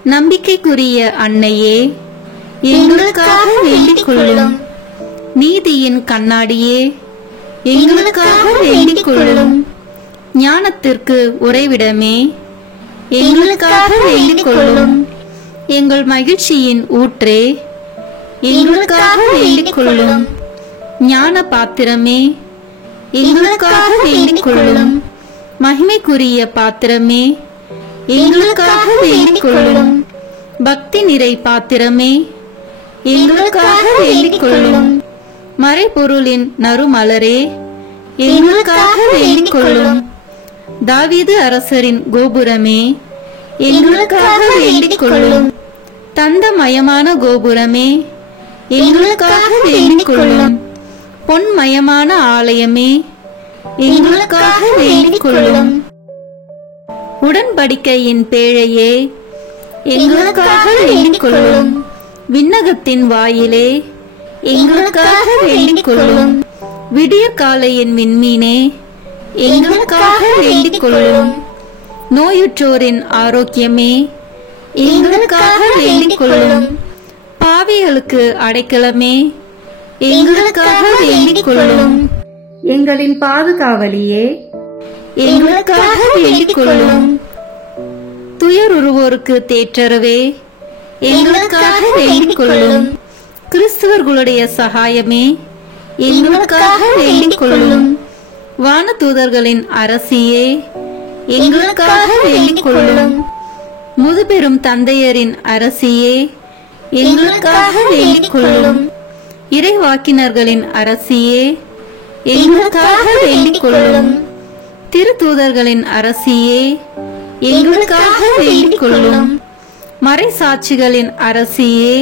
நம்பிக்கைக்குரிய அன்னையே, எங்களுக்காக வேண்டிக் கொள்ளும். நீதியின் கண்ணாடியே, எங்களுக்காக வேண்டிக் கொள்ளும். ஞானத்திற்கு உறைவிடமே, எங்களுக்காக வேண்டிக் கொள்ளும். எங்கள் மகிழ்ச்சியின் ஊற்றே, எங்களுக்காக வேண்டிக் கொள்ளும். ஞான பாத்திரமே, எங்களுக்காக வேண்டிக் கொள்ளும். மகிமைக்குரிய பாத்திரமே, எங்களுக்காக வேண்டிக் கொள்ளும். பக்தி நிறை பாத்திரமே, எங்களுக்காக வேண்டிக் கொள்ளும். மறைபொருளின் நறுமலரே, எங்களுக்காக வேண்டிக் கொள்ளும். தாவீது அரசரின் கோபுரமே, எங்களுக்காக வேண்டிக் கொள்ளும். தந்தமயமான கோபுரமே, எங்களுக்காக வேண்டிக் கொள்ளும். பொன்மயமான ஆலயமே, எங்களுக்காக வேண்டிக் கொள்ளும். உடன்படிக்கையின் பேழையே, எங்களுக்காக வேண்டிக் கொள்ளும். விண்ணகத்தின் வாயிலே, எங்களுக்காக வேண்டிக் கொள்ளும். விடியற் காலையின் விண்மீனே, எங்களுக்காக வேண்டிக் கொள்ளும். நோயுற்றோரின் ஆரோக்கியமே, எங்களுக்காக வேண்டிக் கொள்ளும். பாவிகளுக்கு அடைக்கலமே, எங்களுக்காக வேண்டிக் கொள்ளும். எங்களின் பாதுகாவலியே, எங்களுக்காக வேண்டிக் கொள்ளும். துயருருவோருக்கு தேற்றரவே, எங்களுக்காக வேண்டிக் கொள்ளும். கிறிஸ்தவர்களுடைய சகாயமே, எங்களுக்காக வேண்டிக் கொள்ளும். வானதூதர்களின் அரசியே, எங்களுக்காக வேண்டிக் கொள்ளும். முதுபெரும் தந்தையரின் அரசியே, எங்களுக்காக வேண்டிக் கொள்ளும். இறைவாக்கினர்களின் அரசியே, எங்களுக்காக வேண்டிக் கொள்ளும். திருத்தூதர்களின் அரசியே, எங்களுக்காக வேண்டிக் கொள்ளும். மறைசாட்சிகளின் அரசியே,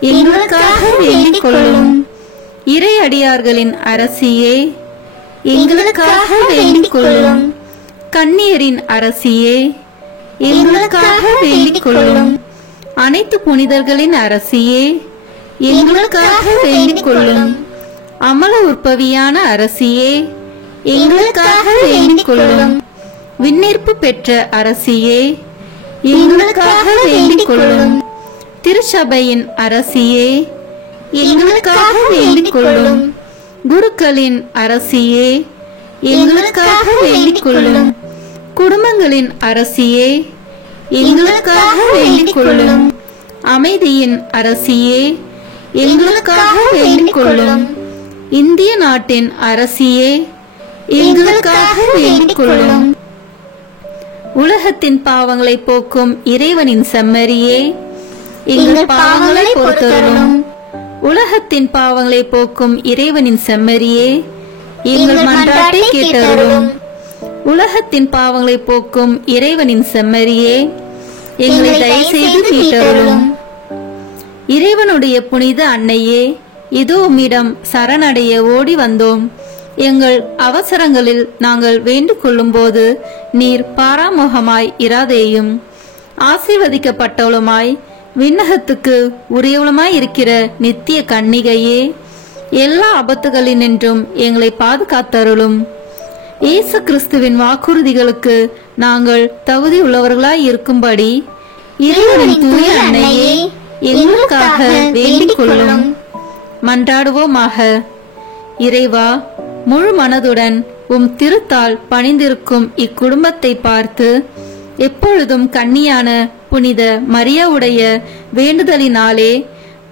எங்களுக்காக வேண்டிக் கொள்ளும். இறை அடியார்களின் அரசியே, எங்களுக்காக வேண்டிக் கொள்ளும். கன்னியரின் அரசியே, எங்களுக்காக வேண்டிக் கொள்ளும். அனைத்து புனிதர்களின் அரசியே, எங்களுக்காக வேண்டிக் கொள்ளும். அமல உற்பவியான அரசியே, எங்களுக்காக வேண்டிக் கொள்ளும். விண்ணேற்பு பெற்ற அரசியே, எங்களுக்காக வேண்டிக் கொள்ளும். திருச்சபையின் அரசியே, எங்களுக்காக வேண்டிக் கொள்ளும். குருக்களின் அரசியே, எங்களுக்காக வேண்டிக் கொள்ளும். குடும்பங்களின் அரசியே, எங்களுக்காக வேண்டிக் கொள்ளும். அமைதியின் அரசியே, எங்களுக்காக வேண்டிக் கொள்ளும். இந்திய நாட்டின் அரசியே, எங்களுக்காக வேண்டிக் கொள்ளும். உலகத்தின் பாவங்களை போக்கும் இறைவனின் செம்மறியே, எங்கள் பாவங்களை பொறுத்தருளும். உலகத்தின் பாவங்களை போக்கும் இறைவனின் செம்மறியே, எங்கள் மன்றாட்டை கேட்டருளும். உலகத்தின் பாவங்களை போக்கும் இறைவனின் செம்மறியே, எங்களை தயவுசெய்து மீட்டருளும். இறைவனுடைய புனித அன்னையே, இதோ உம்மிடம் சரணடைய ஓடி வந்தோம். எங்கள் அவசரங்களில் நாங்கள் வேண்டிக் கொள்ளும் போது நீர் பாராமுகமாய் இராதேயும். ஆசீர்வதிக்கப்பட்டவளுமாய் விண்ணகத்துக்கு உரியவளுமாய் இருக்கிற நித்திய கன்னிகையே, எல்லா ஆபத்துகளினின்றும் எங்களை பாதுகாத்தருளும். இயேசு கிறிஸ்துவின் வாக்குறுதிகளுக்கு நாங்கள் தகுதி உள்ளவர்களாய் இருக்கும்படி இறைவனின் தூய அன்னையே, எங்களுக்காக வேண்டிக் கொள்ளும். மன்றாடுவோமாக. இறைவா, முழு மனதுடன் உம் திருத்தால் பணிந்திருக்கும் இக்குடும்பத்தை பார்த்து எப்பொழுதும் கன்னியான புனித மரியாவுடைய வேண்டுதலினாலே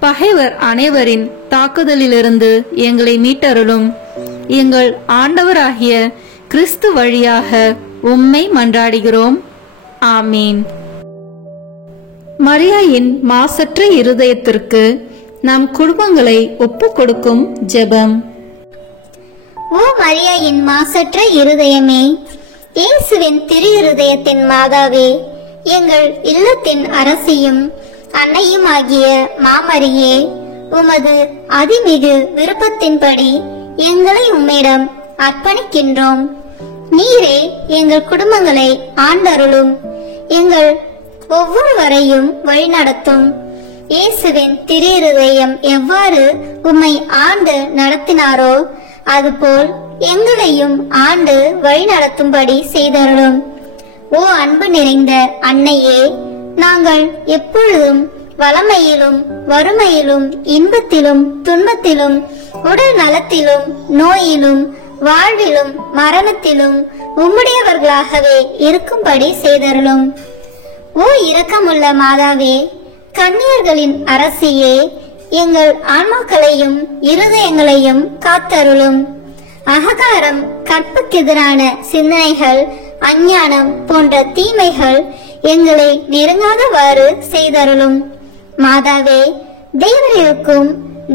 பகைவர் அனைவரின் தாக்குதலிலிருந்து எங்களை மீட்டருளும். எங்கள் ஆண்டவராகிய கிறிஸ்து வழியாக உம்மை மன்றாடுகிறோம். ஆமீன். மரியாயின் மாசற்ற இருதயத்திற்கு நம் குடும்பங்களை ஒப்புக் கொடுக்கும் ஜெபம். ஓ மரியாயின் மாசற்ற இருதயமே, இயேசுவின் திரு இருதயத்தின் மாதாவே, எங்கள் இல்லத்தின் அரசியும் அன்னையுமாகிய மாமரியே, உமது அதிமிகு விருப்பத்தின்படி எங்களை உம்மிடம் அர்ப்பணிக்கின்றோம். நீரே எங்கள் குடும்பங்களை ஆண்டருளும். எங்கள் ஒவ்வொருவரையும் வழிநடத்தும். இயேசுவின் திரு இருதயம் எவ்வாறு உம்மை ஆண்டு நடத்தினாரோ அதுபோல் எங்களையும் ஆண்டு வழிநடத்தும்படி செய்தருளும். ஓ அன்பு நிறைந்த அன்னையே, நாங்கள் எப்பொழுதும் வளமையிலும் வறுமையிலும் இன்பத்திலும் துன்பத்திலும் உடல் நலத்திலும் நோயிலும் வாழ்விலும் மரணத்திலும் உம்முடையவர்களாகவே இருக்கும்படி செய்தருளும். ஓ இரக்கமுள்ள மாதாவே, கன்னியர்களின் அரசியே, எங்கள் ஆன்மாக்களையும் இருதயங்களையும் காத்தருளும். அகங்காரம், கற்புக்கெதிரான சிந்தனைகள், அஞ்ஞானம் போன்ற தீமைகள் எங்களை நெருங்காதவாறு செய்தருளும். மாதாவே, தேவரீருக்கும்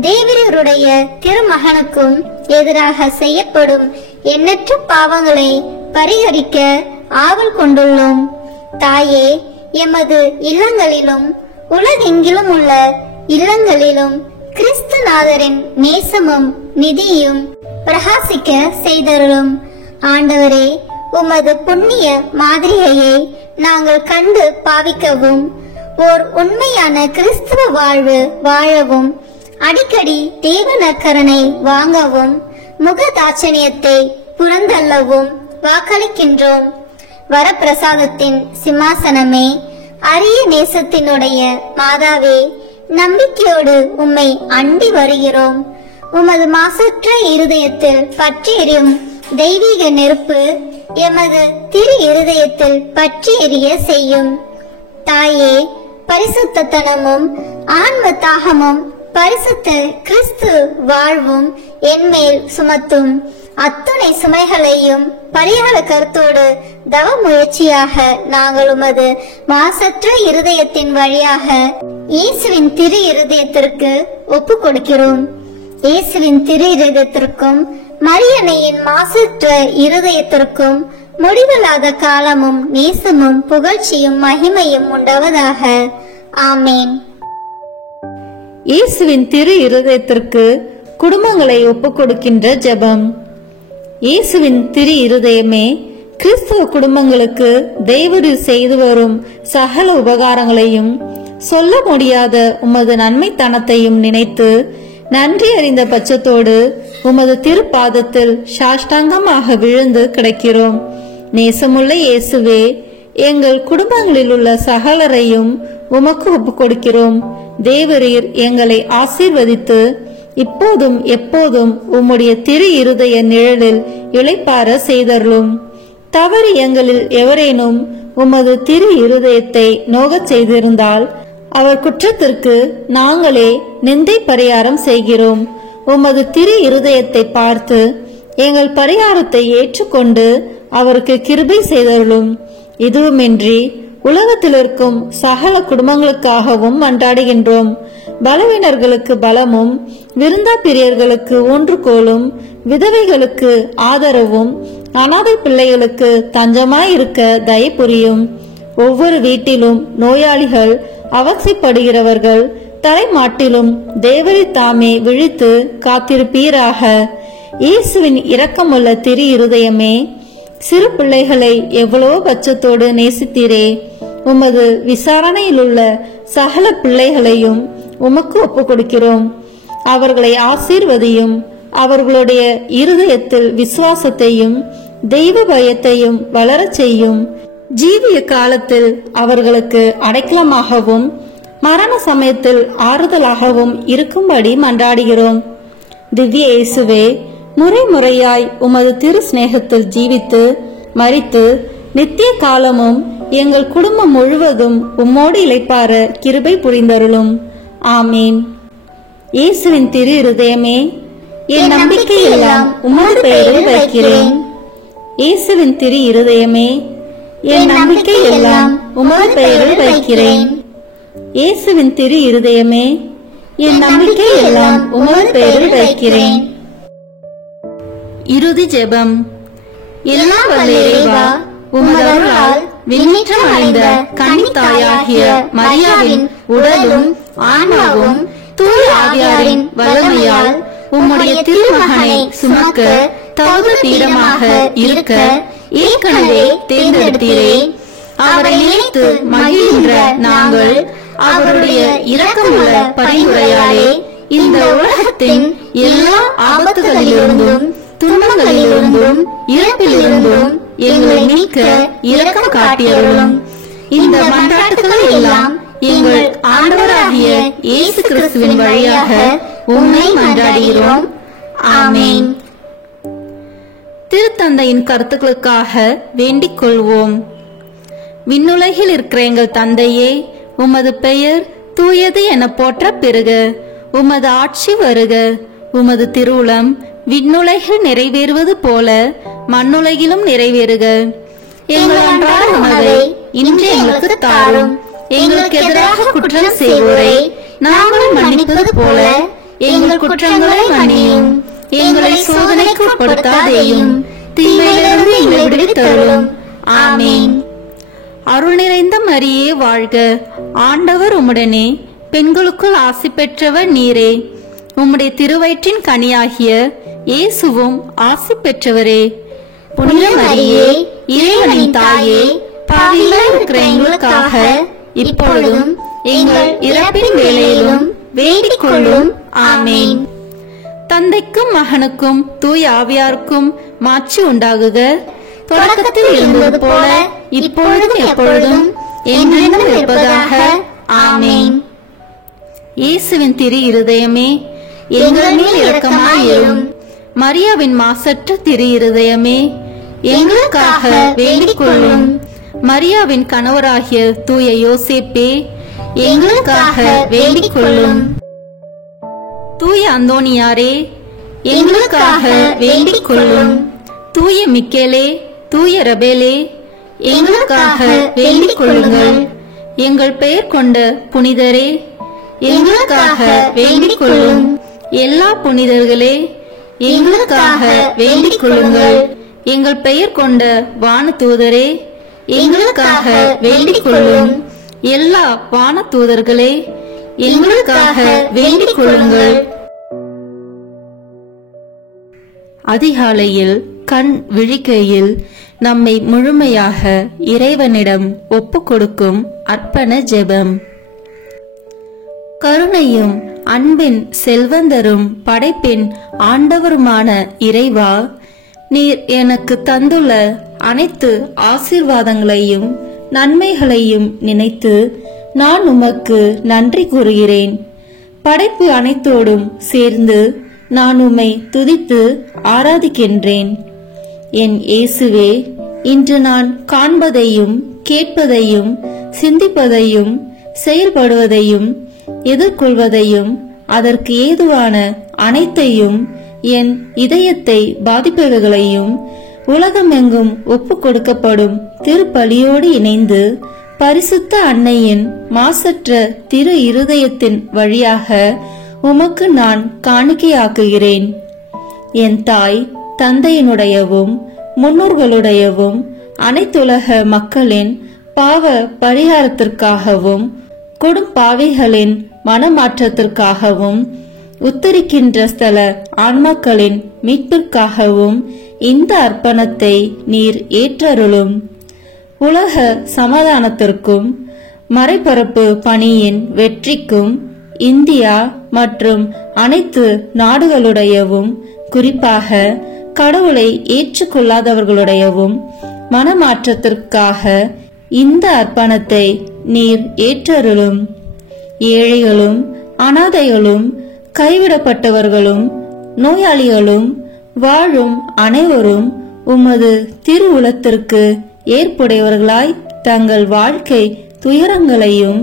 தேவரீருடைய திருமகனுக்கும் எதிராக செய்யப்படும் எண்ணற்ற பாவங்களை பரிகரிக்க ஆவல் கொண்டுள்ளோம். தாயே, எமது இல்லங்களிலும் உலகெங்கிலும் உள்ள இல்லங்களிலும் கிறிஸ்துநாதரின் நேசமும் நிதியும் பிரகாசிக்க செய்தருளும். ஆண்டவரே, உமது புண்ணிய மாதிரியை நாங்கள் கண்டு பாவிக்கவும், ஓர் உண்மையான கிறிஸ்துவ வாழ்வு வாழவும், அடிக்கடி தேவ நற்கருணை வாங்கவும், முக தாட்சணியத்தை புறந்தள்ளவும் வாக்களிக்கின்றோம். வரப்பிரசாதத்தின் சிம்மாசனமே, அரிய நேசத்தினுடைய மாதாவே, நம்பிக்கையோடு உம்மை அண்டி வருகிறோம். உமது மாசற்ற இருதயத்தில் பற்றி எரியும் தெய்வீக நெருப்பு எமது திரு இருதயத்தில் பற்றி எரிய செய்யும். தாயே, பரிசுத்தனமும் ஆன்ம தாகமும் பரிசுத்த கிறிஸ்து வாழ்வும் என்மேல் சுமத்தும். அத்துணை சுமைகளையும் பரிகார கருத்தோடு தவ முயற்சியாக நாங்கள் உமது மாசற்ற இருதயத்தின் வழியாக இயேசுவின் திரு இருதயத்திற்கு ஒப்பு கொடுக்கிறோம். இயேசுவின் திரு இருதயத்திற்கும் மரியன்னையின் மாசற்ற இருதயத்திற்கும் முடிவில்லாத காலமும் நேசமும் புகழ்ச்சியும் மகிமையும் உண்டாவதாக. ஆமேன். இயேசுவின் திரு இருதயத்திற்கு குடும்பங்களை ஒப்புக் கொடுக்கின்ற ஜெபம். இயேசுவின் திரு இருதயமே, கிறிஸ்தவ குடும்பங்களுக்கு தேவரீர் செய்து வரும் சகல உபகாரங்களையும் சொல்ல முடியாத உமது நன்மைத்தனத்தையும் நினைத்து நன்றி அறிந்த பட்சத்தோடு உமது திருப்பாதத்தில் சாஷ்டாங்கமாக விழுந்து கிடக்கிறோம். நேசமுள்ள இயேசுவே, எங்கள் குடும்பங்களில் உள்ள சகலரையும் உமக்கு ஒப்புக் கொடுக்கிறோம். தேவரீர் எங்களை ஆசீர்வதித்து இப்போதும் எப்போதும் உம்முடைய திரு இருதய நிழலில் இளைப்பார செய்தருளும். தவறு எங்களில் எவரேனும் உமது திரு இருதயத்தை நோகச் செய்திருந்தால் அவர் குற்றத்திற்கு நாங்களே நிந்தை பரிகாரம் செய்கிறோம். உமது திரு இருதயத்தை பார்த்து எங்கள் பரிகாரத்தை ஏற்றுக்கொண்டு அவருக்கு கிருபை செய்தருளும். இதுவுமின்றி உலகத்தில் இருக்கும் சகல குடும்பங்களுக்காகவும் மன்றாடுகின்றோம். பலவீனர்களுக்கு பலமும், விருந்தா பிரியர்களுக்கு ஊன்றுகோலும், விதவைகளுக்கு ஆதரவும், அனாதை பிள்ளைகளுக்கு தஞ்சமாயிருக்க தயை புரியும். ஒவ்வொரு வீட்டிலும் நோயாளிகள், அவசியப்படுகிறவர்கள் தலைமாட்டிலும் தேவரை தாமே விழித்து காத்திருப்பீராக. இயேசுவின் இரக்கமுள்ள திரு இருதயமே, சிறு பிள்ளைகளை எவ்வளவோ பட்சத்தோடு நேசித்தீரே. உமது விசாரணையில் உள்ள சகல பிள்ளைகளையும் உமக்கு ஒப்புக் கொடுக்கிறோம். அவர்களை ஆசீர்வதியும். அவர்களுடைய இருதயத்தில் விசுவாசத்தையும் தெய்வ பயத்தையும் வளரச் செய்யும். ஜீவிய காலத்தில் அவர்களுக்கு அடைக்கலமாகவும் மரண சமயத்தில் ஆறுதலாகவும் இருக்கும்படி மன்றாடுகிறோம். திவ்ய இயேசுவே, முறை முறையாய் உமது திரு சிநேகத்தில் ஜீவித்து மரித்து நித்திய காலமும் எங்கள் குடும்பம் முழுவதும் உம்மோடு இளைப்பார கிருபை புரிந்தருளும். ஆமீன். இயேசுவின் திரு இருதயமே, என் நம்பிக்கை எல்லாம் உமது பெயரில் வைக்கிறேன். இயேசுவின் திரு இருதயமே, என் நம்பிக்கை எல்லாம் உமது பெயரில் வைக்கிறேன். இயேசுவின் திரு இருதயமே, என் நம்பிக்கை எல்லாம் உமது பெயரில் வைக்கிறேன். இறுதி ஜெபம். எல்லாம் வல்ல இறைவா, உமது அருளால் விண்ணேற்றம் அடைந்த கன்னித்தாயாகிய மரியாவின் உடலும் ஆன்மாவும் தூய ஆவியாரின் வல்லமையால் உம்முடைய திருமகனை சுமக்க தகுந்த பீடமாக இருக்க ஏற்கனவே தேர்ந்தெடுத்தீரே. அவரை நினைத்து மகிழ்கின்ற நாங்கள் அவருடைய இரக்கமுள்ள பரிந்துரையாலே இந்த உலகத்தின் எல்லா ஆபத்துகளிலிருந்தும் துன்பங்களிலிருந்தும் இழப்பிலிருந்தும் எங்களை மீட்க இரக்கம் காட்டியருளும். இந்த மன்றாட்டுகளை எல்லாம் எங்கள் ஆண்டவராகிய இயேசு கிறிஸ்துவின் வழியாக உம்மை மன்றாடுகிறோம். ஆமென். திருத்தந்தையின் கருத்துக்களுக்காக வேண்டிக் கொள்வோம். விண்ணுலகில் இருக்கிற எங்கள் தந்தையே, உமது பெயர் தூயது என போற்ற பெறுக. உமது ஆட்சி வருக. உமது திருவுளம் விண்ணுலகில் நிறைவேறுவது போல மண்ணுலகிலும் நிறைவேறுக. எங்கள் அன்றாட உணவை இன்று எங்களுக்கு தாரும். எங்களுக்கு எதிராக குற்றம் செய்வோரை நாங்கள் மன்னிப்பது போல எங்கள் குற்றங்களை மன்னியும். எங்களை சோதனைக்கு உட்படுத்தாதேயும், தீமையிலிருந்து எங்களை விடுவித்தருளும். ஆமென். அருள் நிறைந்த மரியே வாழ்க. ஆண்டவர் உம்முடனே, பெண்களுக்குள் ஆசி பெற்றவர் நீரே. உம்முடைய திருவயிற்றின் கனியாகிய இயேசுவும் ஆசி பெற்றவரே. புனித மரியே, இறைவனின் தாயே, பாவிகளாய் இருக்கிற எங்களுக்காக இப்பொழுதும் எங்கள் இறப்பின் வேளையிலும் வேண்டிக் கொள்ளும். ஆமென். தந்தைக்கும் மகனுக்கும் தூய ஆவியாருக்கும் மாட்சி உண்டாகுக. தொடக்கத்தில் இருந்தது போல இப்பொழுதும் எப்பொழுதும் என்றென்றும் இருப்பதாக. ஆமென். இயேசுவின் திரு இருதயமே, எங்கள் மேல் இரக்கமாயிரும். மரியாவின் மாசற்ற திரு இருதயமே, எங்களுக்காக வேண்டிக் கொள்ளும். மரியாவின் கணவராகிய தூய யோசேப்பே, எங்களுக்காக வேண்டிக் கொள்ளும். தூய அந்தோனியாரே, எங்களுக்காக வேண்டிக் கொள்ளும். தூய மிக்கேலே, தூய ரபேலே, எங்களுக்காக வேண்டிக் கொள்ளுங்கள். எங்கள் பெயர் கொண்ட புனிதரே, எங்களுக்காக வேண்டிக் கொள்ளும். எல்லா புனிதர்களே, எங்களுக்காக வேண்டிக் கொள்ளுங்கள். எங்கள் பெயர் கொண்ட வானதூதரே, எங்களுக்காக வேண்டிக் கொள்ளும். எல்லா வானதூதர்களே, எங்களுக்காக வேண்டிக் கொள்ளுங்கள். அதிகாலையில் கண் விழிக்கையில் நம்மை முழுமையாக இறைவனிடம் ஒப்புக் கொடுக்கும் அர்ப்பண ஜெபம். கருணையும் அன்பின் செல்வந்தரும் படைப்பின் ஆண்டவருமான இறைவா, நீர் எனக்கு தந்துள்ள அனைத்து ஆசீர்வாதங்களையும் நன்மைகளையும் நினைத்து நான் உமக்கு நன்றி கூறுகிறேன். படைப்பு அனைத்தோடும் சேர்ந்து நான் உம்மை துதித்து ஆராதிக்கின்றேன். என் இயேசுவே, இன்று நான் காண்பதையும் கேட்பதையும் சிந்திப்பதையும் செயல்படுவதையும் எதிர்கொள்வதையும் அதற்கு ஏதுவான அனைத்தையும் என் இதயத்தை பாதிப்பவர்களையும் உலகமெங்கும் ஒப்புக் கொடுக்கப்படும் திருப்பலியோடு இணைந்து பரிசுத்த அன்னையின் மாசற்ற திரு இருதயத்தின் வழியாக உமக்கு நான் காணிக்கையாக்குகிறேன். என் தாய் தந்தையினுடையவும் முன்னோர்களுடையவும் அனைத்துலக மக்களின் பாவ பரிகாரத்திற்காகவும் கொடும்பாவிகளின் மனமாற்றத்திற்காகவும் உத்தரிக்கின்ற ஸ்தல ஆன்மாக்களின் மீட்பிற்காகவும் இந்த அர்ப்பணத்தை நீர் ஏற்றருளும். உலக சமாதானத்திற்கும் மறைபரப்பு பணியின் வெற்றிக்கும் இந்தியா மற்றும் அனைத்து நாடுகளுடையவும் குறிப்பாக கடவுளை ஏற்றுக்கொள்ளாதவர்களுடையவும் மனமாற்றத்திற்காக இந்த அர்ப்பணத்தை நீர் ஏற்றருளும். ஏழைகளும் அனாதைகளும் கைவிடப்பட்டவர்களும் நோயாளிகளும் வாழும் அனைவரும் உமது திருவுளத்திற்கு ஏற்புடையவர்களாய் தங்கள் வாழ்க்கை துயரங்களையும்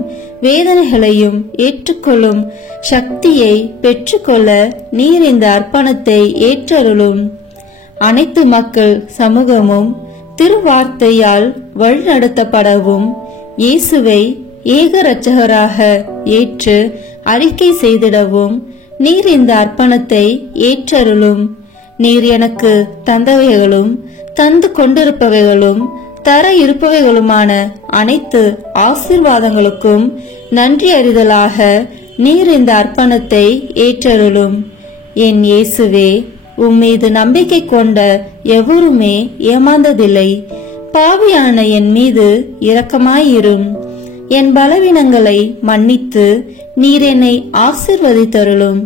வேதனைகளையும் ஏற்றுக்கொள்ளும் சக்தியை பெற்றுக்கொள்ள நீர் இந்த அர்ப்பணத்தை ஏற்றருளும். அனைத்து மக்கள் சமூகமும் திருவார்த்தையால் வழிநடத்தப்படவும் இயேசுவை ஏக இரட்சகராக ஏற்று அறிக்கை செய்திடவும் நீர் இந்த அர்ப்பணத்தை ஏற்றருளும். நீர் எனக்கு தந்தவைகளும் தந்து கொண்டிருப்பவைகளும் தர இருப்பவைகளுமான அனைத்து ஆசீர்வாதங்களுக்கும் நன்றி அறிதலாக நீர் இந்த அர்ப்பணத்தை ஏற்றருளும். என் இயேசுவே, உம்மீது நம்பிக்கை கொண்ட எவருமே ஏமாந்ததில்லை. பாவியான என் மீது இரக்கமாயிரும். என் பலவீனங்களை மன்னித்து நீர் என்னை ஆசீர்வதித்தருளும்.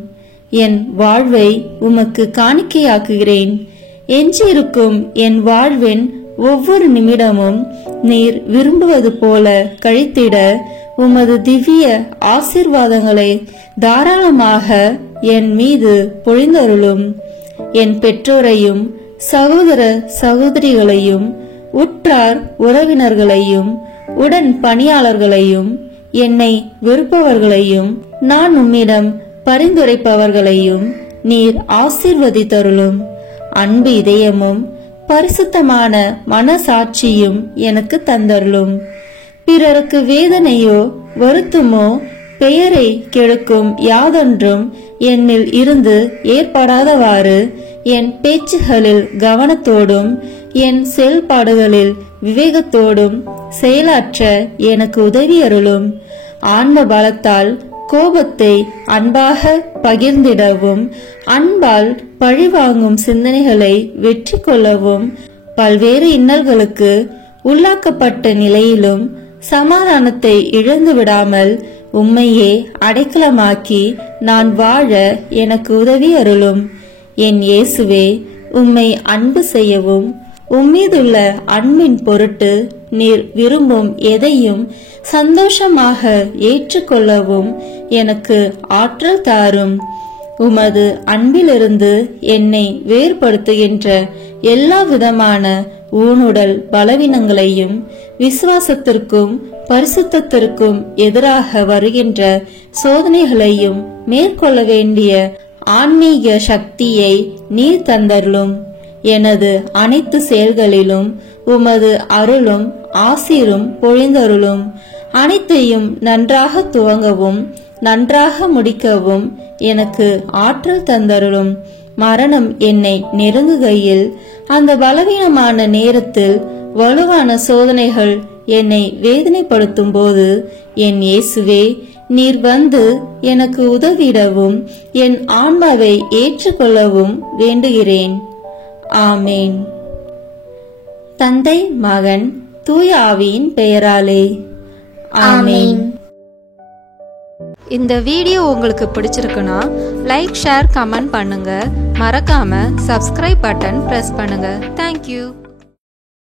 என் வாழ்வை உமக்கு காணிக்கையாக்குகிறேன். எஞ்சியிருக்கும் என் வாழ்வின் ஒவ்வொரு நிமிடமும் நீர் விரும்புவது போல கழித்திட உமது திவ்ய ஆசீர்வாதங்களை தாராளமாக என் மீது பொழிந்தருளும். என் பெற்றோரையும் சகோதர சகோதரிகளையும் உற்றார் உறவினர்களையும் உடன் பணியாளர்களையும் என்னை வெறுப்பவர்களையும் நான் உம்மிடம் பரிந்துரைப்பவர்களையும் நீர் ஆசீர்வதித்தருளும். அன்பு இதயமும் பரிசுத்தமான மனசாட்சியும் எனக்கு தந்தருளும். பிறருக்கு வேதனையோ வருத்தமோ பெயரை கெடுக்கும் யாதொன்றும் என்னில் இருந்து ஏற்படாதவாறு என் பேச்சுகளில் கவனத்தோடும் என் செயல்பாடுகளில் விவேகத்தோடும் செயலாற்ற எனக்கு உதவி அருளும். ஆன்ம பலத்தால் கோபத்தை அன்பாக பகிர்ந்திடவும் அன்பால் பழிவாங்கும் சிந்தனைகளை வெற்றி கொள்ளவும் பல்வேறு இன்னல்களுக்கு உள்ளாக்கப்பட்ட நிலையிலும் சமாதானத்தை இழந்து விடாமல் உம்மையே அடைக்கலமாக்கி நான் வாழ எனக்கு உதவி அருளும். என் இயேசுவே, உம்மை அன்பு செய்யவும் உம்மீதுள்ள அன்பின் பொருட்டு நீர் விரும்பும் எதையும் சந்தோஷமாக ஏற்றுக்கொள்ளவும் எனக்கு ஆற்றல் தாரும். உமது அன்பிலிருந்து என்னை வேறுபடுத்துகின்ற எல்லா விதமான ஊனுடல் பலவீனங்களையும் விசுவாசத்திற்கும் பரிசுத்தத்திற்கும் எதிராக வருகின்ற சோதனைகளையும் மேற்கொள்ள வேண்டிய ஆன்மீக சக்தியை நீர் தந்தருளும். எனது அனைத்து செயல்களிலும் உமது அருளும் ஆசீரும் பொழிந்தருளும். அனைத்தையும் நன்றாக துவங்கவும் நன்றாக முடிக்கவும் எனக்கு ஆற்றல் தந்தருளும். மரணம் என்னை நெருங்குகையில் அந்த பலவீனமான நேரத்தில் வலுவான சோதனைகள் என்னை வேதனைப்படுத்தும் போது என் இயேசுவே, நீர் வந்து எனக்கு உதவிடவும் என் ஆன்மாவை ஏற்றுக்கொள்ளவும் வேண்டுகிறேன். ஆமேன். தந்தை, மகன், தூய ஆவியின் பெயராலே ஆமேன். இந்த வீடியோ உங்களுக்கு பிடிச்சிருக்குன்னா லைக், ஷேர், கமெண்ட் பண்ணுங்க. மறக்காம சப்ஸ்கிரைப் பட்டன் பிரஸ் பண்ணுங்க. தேங்க்யூ.